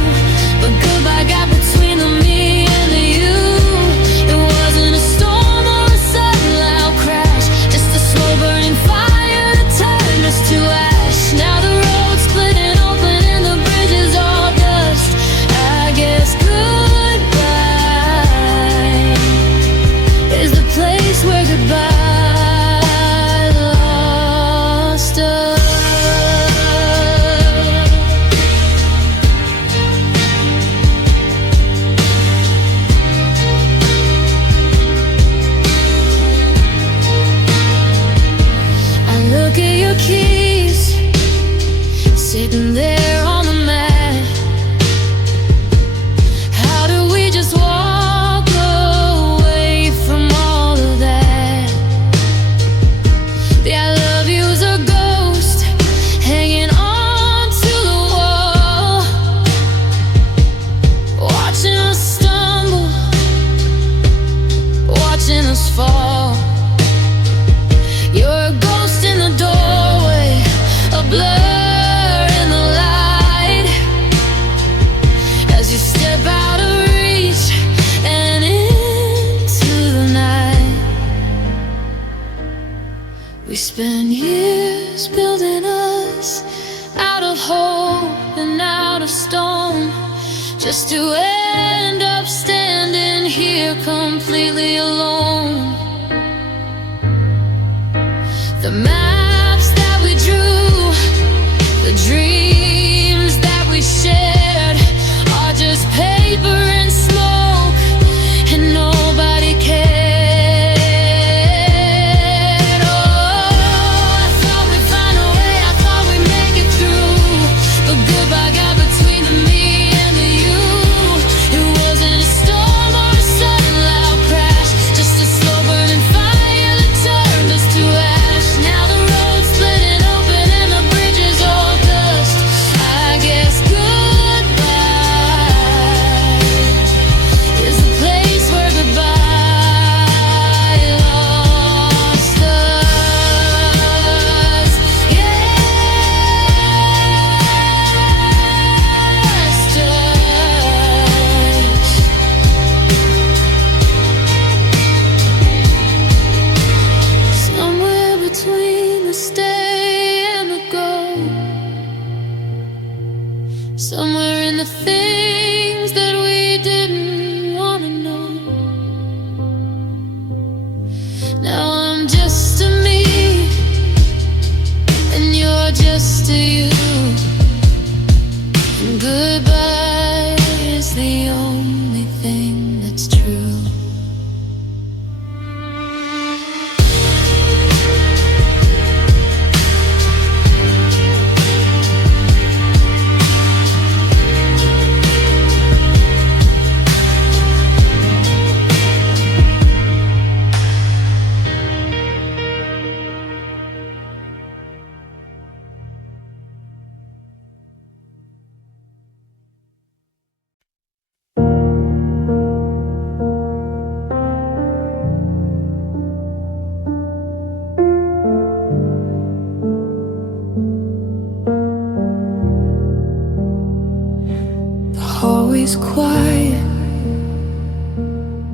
but goodbye got between the me and the you. It wasn't a storm or a sudden loud crash, just a slow burning fire that turned us to ash. Now the road's splitting open and the bridge is all dust. I guess goodbye is the place where goodbye lost us. I look at your keys sitting there on the mat. How do we just walk away from all of that? The I love you's a ghost hanging on to the wall, watching us stumble, watching us fall. You're a ghost in the doorway, a blur in the light, as you step out of reach and into the night. We spent years building us out of hope and out of stone, just to end up standing here completely alone. The maps that we drew, the dreams that we shared, are just paper and smoke, and nobody cared. Oh, I thought we'd find a way, I thought we'd make it through, but goodbye got between the me and the you. It wasn't a storm or a sudden loud crash, just a slow burning fire that turned us to ash. Now the road's splitting open and the bridge is all dust. I guess goodbye is the place where goodbye lost us. Yeah, lost us. Somewhere between the stay and the go, somewhere in the things that we didn't want to know. Now I'm just a me and you're just a you, and goodbye is the only thing that's true. always quiet,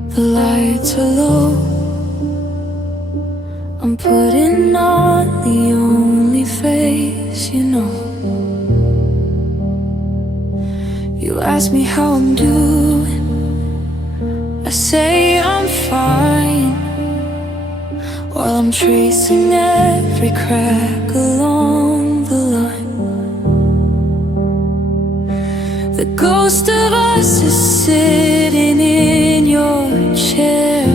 the lights are low. I'm putting on the only face you know. You ask me how I'm doing, I say I'm fine, while I'm tracing every crack along the line. The ghost of us is sitting in your chair,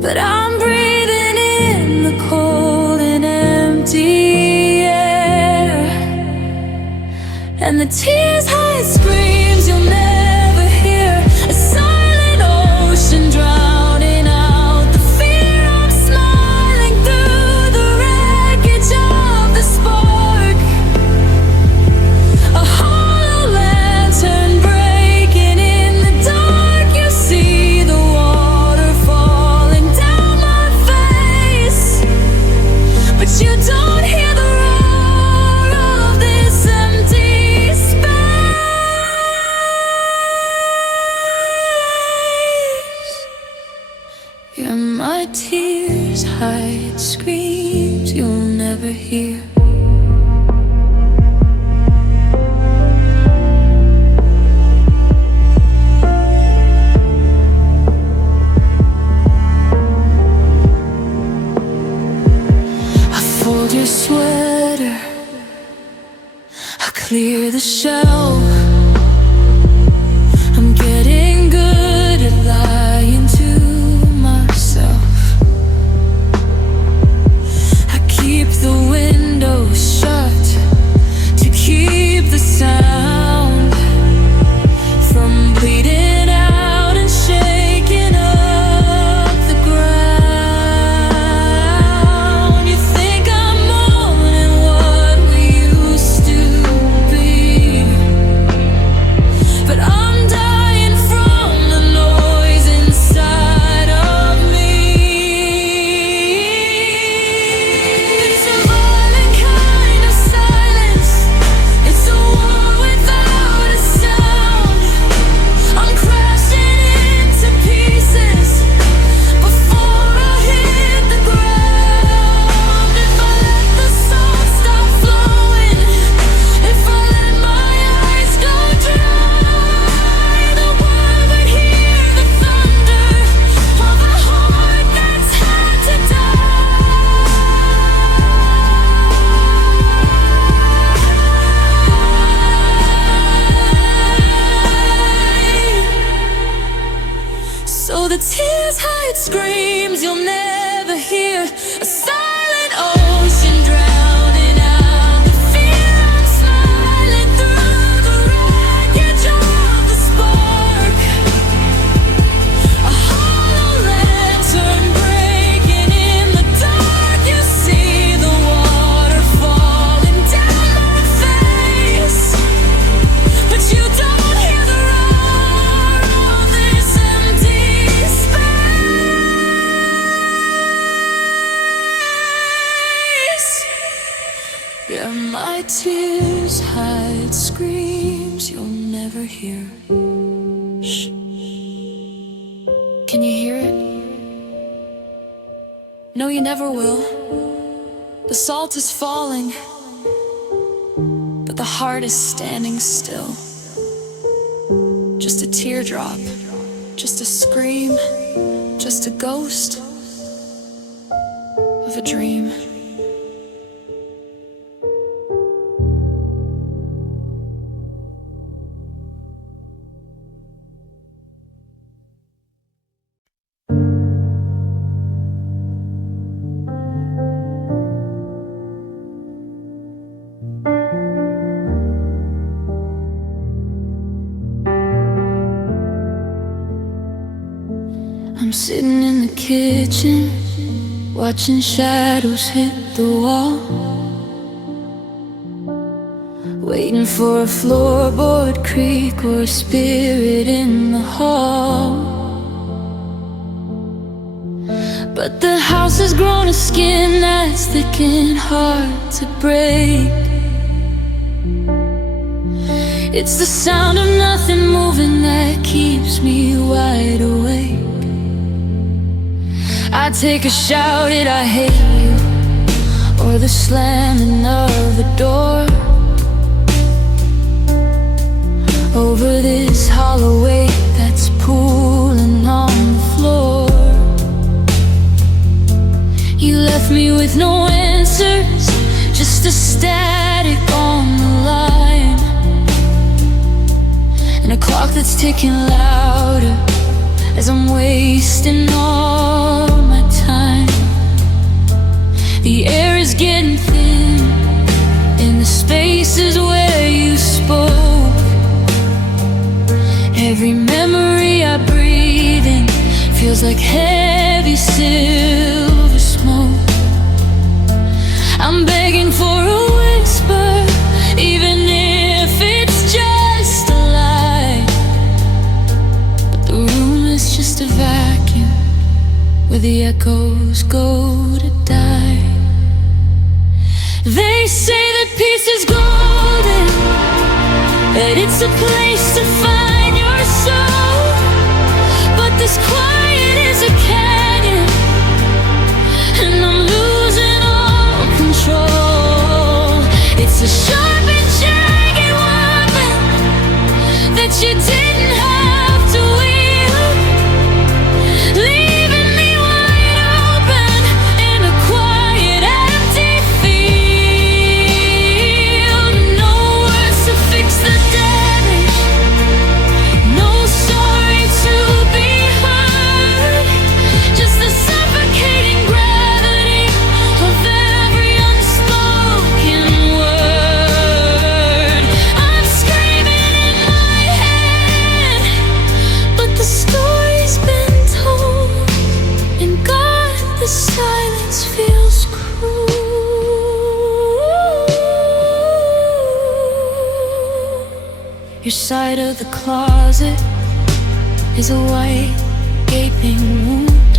but I'm breathing in the cold and empty air. And the tears hide screams you'll never hear, a silent ocean drowning out the fear. I'm smiling through the wreckage of the spark, a hollow lantern breaking in the dark. You see the water falling down my face, but you don't hear the roar of this empty space. You're my tears hide screams you'll never hear. I fold your sweater, I clear the shelf. I'm getting good at lying to myself. I keep the windows shut to keep the sound from bleeding out and shaking up the ground. You think I'm more than what we used to be, but I'm dying from the noise inside of me. It's a violent kind of silence, it's a war without a sound. I'm crashing into pieces before I hit the ground. If I let the song stop flowing, if I let my eyes go dry, the world would hear the thunder of a heart that's had to die. So the tears hide screams you'll never hear, a silent ocean drowning out the fear. I'm smiling through the wreckage of the spark, a hollow lantern breaking in the dark. You see the water falling down my face, but you don't hear the roar of this empty space. Yeah, my tears hide screams you'll never hear. Shh. Can you hear it? No, you never will. The salt is falling, but the heart is standing still. Just a teardrop, just a scream, just a ghost of a dream. I'm sitting in the kitchen, watching shadows hit the wall, waiting for a floorboard creak or a spirit in the hall. But the house has grown a skin that's thick and hard to break, It's the sound of nothing moving that keeps me wide awake. I take a shout at I hate you, or the slamming of a door over this hollow weight that's pooling on the floor. You left me with no answers, just a static on the line, and a clock that's ticking louder as I'm wasting all my time. The air is getting thin in the spaces where you spoke. Every memory I breathe in feels like heavy silver smoke. I'm begging for a whisper, even if it's just a lie. But the room is just a vacuum where the echoes go to die. They say that peace is golden, that it's a place to find your soul. But this quiet is a canyon, and I'm losing all control. It's a sharp and jagged weapon that you didn't have to wield, leaving me wide open in a quiet, empty field. No words to fix the damage, no sorry to be heard, just the suffocating gravity of every unspoken word. I'm screaming in my head, but the story's been told, and God, the silence feels cruel. Your side of the closet is a white, gaping wound,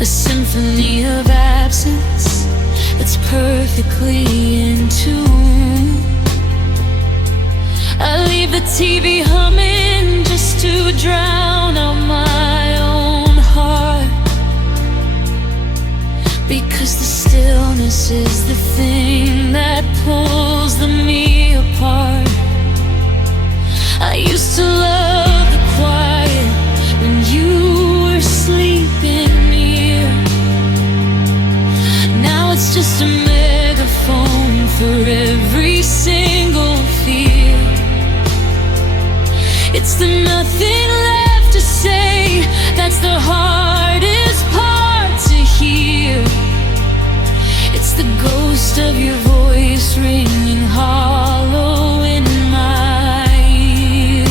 a symphony of absence that's perfectly in tune. I leave the TV humming just to drown out my own heart, because the stillness is the thing that pulls me apart. I used to love the quiet when you were sleeping near. Now it's just a megaphone for every single fear. It's the nothing left to say that's the hardest part to hear. It's the ghost of your voice ringing hollow in my ear.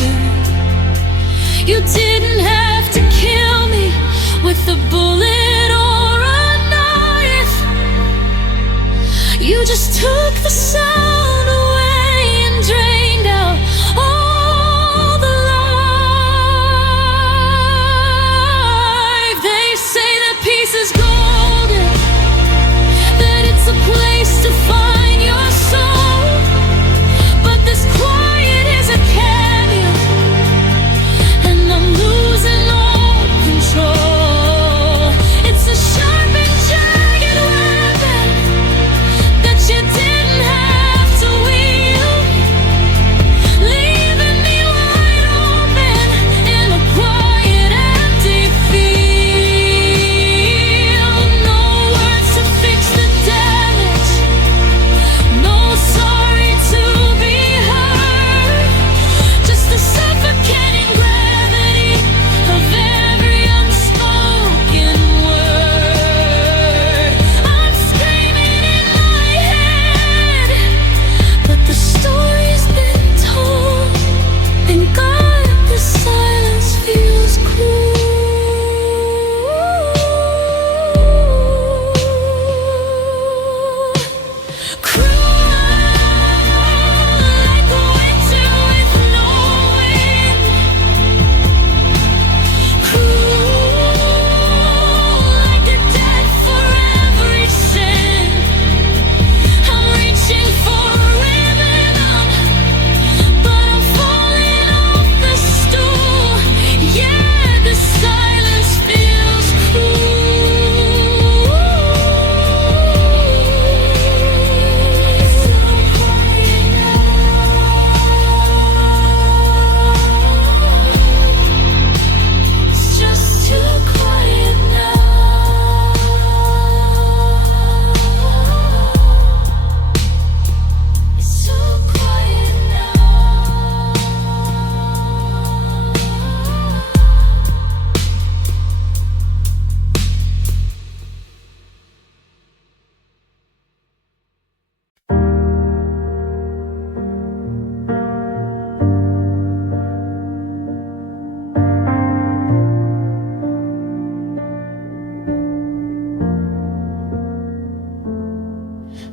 You didn't have to kill me with a bullet or a knife. You just took the sound away and drained out all the life. They say that peace is golden, that it's a place to find your soul. But this quiet is a canyon, and I'm losing all control. It's a sharp and jagged weapon that you didn't have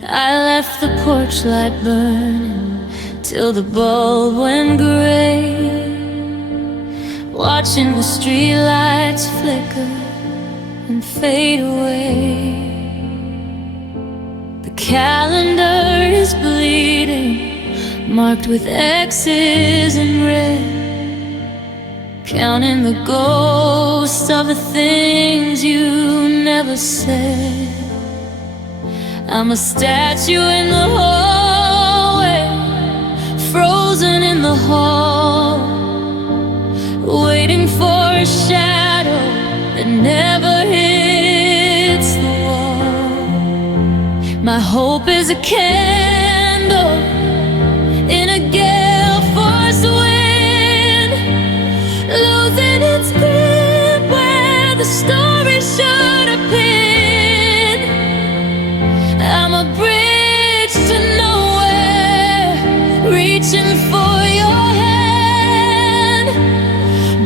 I left the porch light burning till the bulb went gray, watching the streetlights flicker and fade away. The calendar is bleeding, marked with X's in red, counting the ghosts of the things you never said. I'm a statue in the hallway, frozen in the hall, waiting for a shadow that never hits the wall. My hope is a candle in a gale force wind, losing its grip where the story should have been. I'm a bridge to nowhere, reaching for your hand,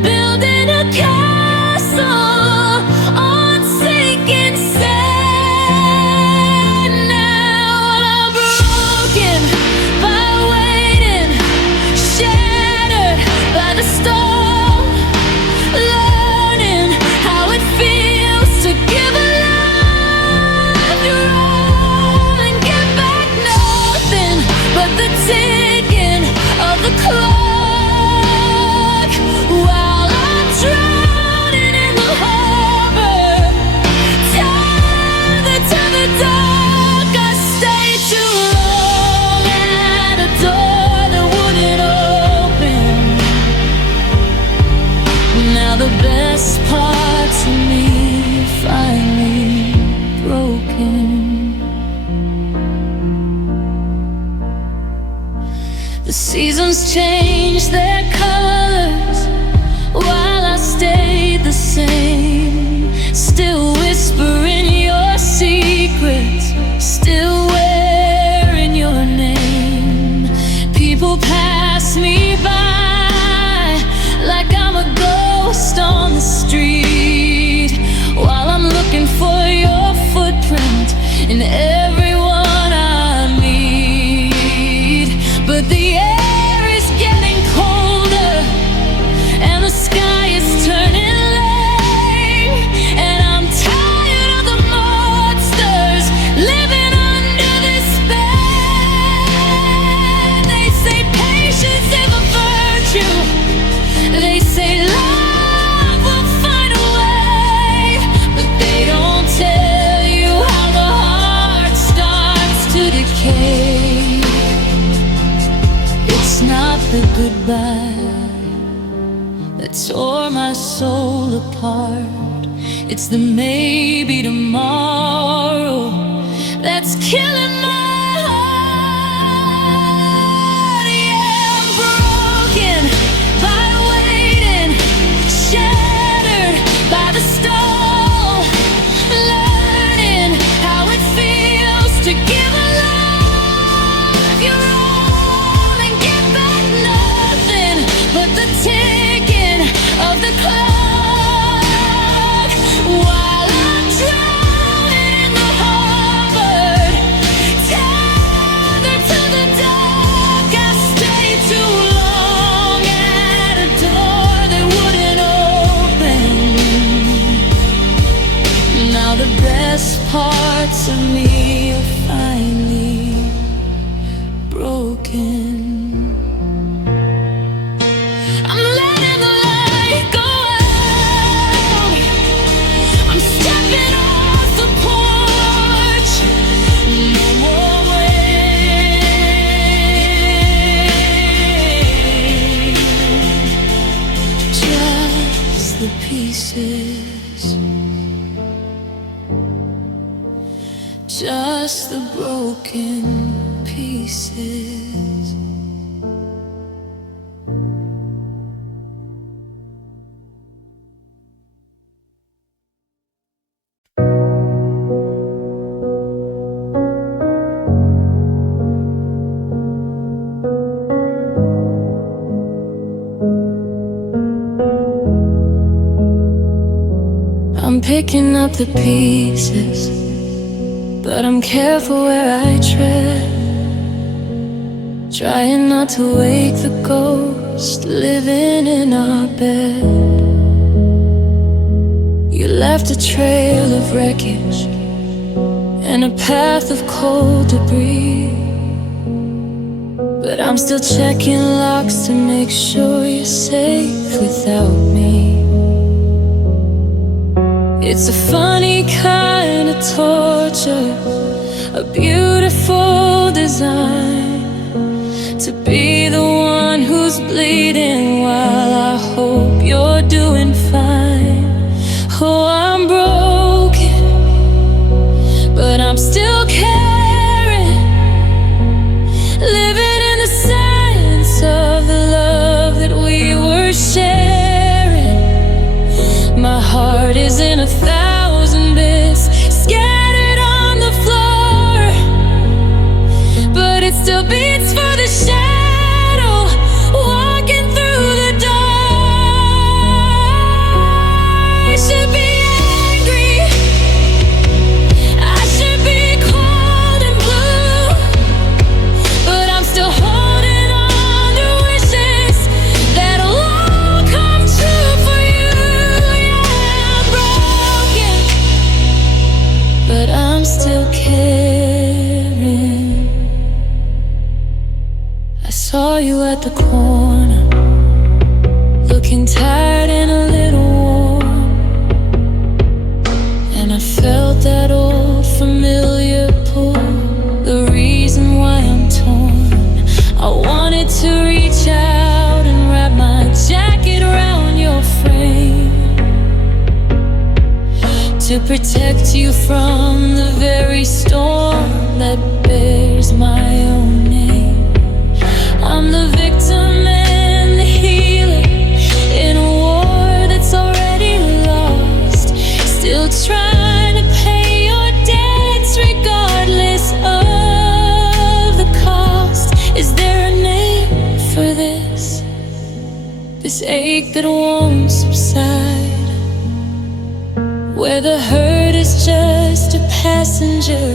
building a castle on sinking sand. Now I'm broken by waiting, shattered by the storm, learning how it feels to give a life your all and get back nothing but the ticking of the clock. While I'm drowning in the harbor, tethered to the dock, I stayed too long at a door that wouldn't open. Now the best parts of me are finally broken. The seasons change their colors while I stayed the same, still whispering your secrets, still wearing your name. People pass me by like I'm a ghost on the street, while I'm looking for your footprint in everyone I meet. But the air is getting colder and the sky is turning lame, and I'm tired of the monsters living under this bed. They say patience is a virtue, they say love will find a way, but they don't tell you how the heart starts to decay. It's not the goodbye that tore my soul apart, it's the maybe tomorrow that's killing my heart. Yeah, I'm broken by waiting, shattered by the storm, learning how it feels to give a life your all and get back nothing but the ticking of the clock. While I'm drowning in the harbor, tethered to the dock, I stayed too long at a door that wouldn't open. Now the best parts of me are finally broken. I'm letting the light go out, I'm stepping off the porch, no more waiting, just the pieces, just the broken pieces. I'm picking up the pieces, but I'm careful where I tread, trying not to wake the ghost living in our bed. You left a trail of wreckage and a path of cold debris, but I'm still checking locks to make sure you're safe without me. It's a funny kind of torture, a beautiful design, to be the one who's bleeding while I hope you're doing fine. Oh, I'm broken, but I'm still caring, living in the sense of the love that we were sharing. My heart is in 1,000 bits, scattered on the floor, but it still beats for the shadow walking through the door. I should be angry, I should be cold and blue, but I'm still holding on to wishes that'll all come true for you. Yeah, I'm broken, but I'm still caring. I saw you at the corner, looking tired and a little warm, and I felt that old familiar pull, the reason why I'm torn. I wanted to reach out and wrap my jacket around your frame, to protect you from the very storm that bears my own name. I'm the victim and the healer in a war that's already lost, still trying to pay your debts regardless of the cost. Is there a name for this? This ache that won't subside, where the hurt is just a passenger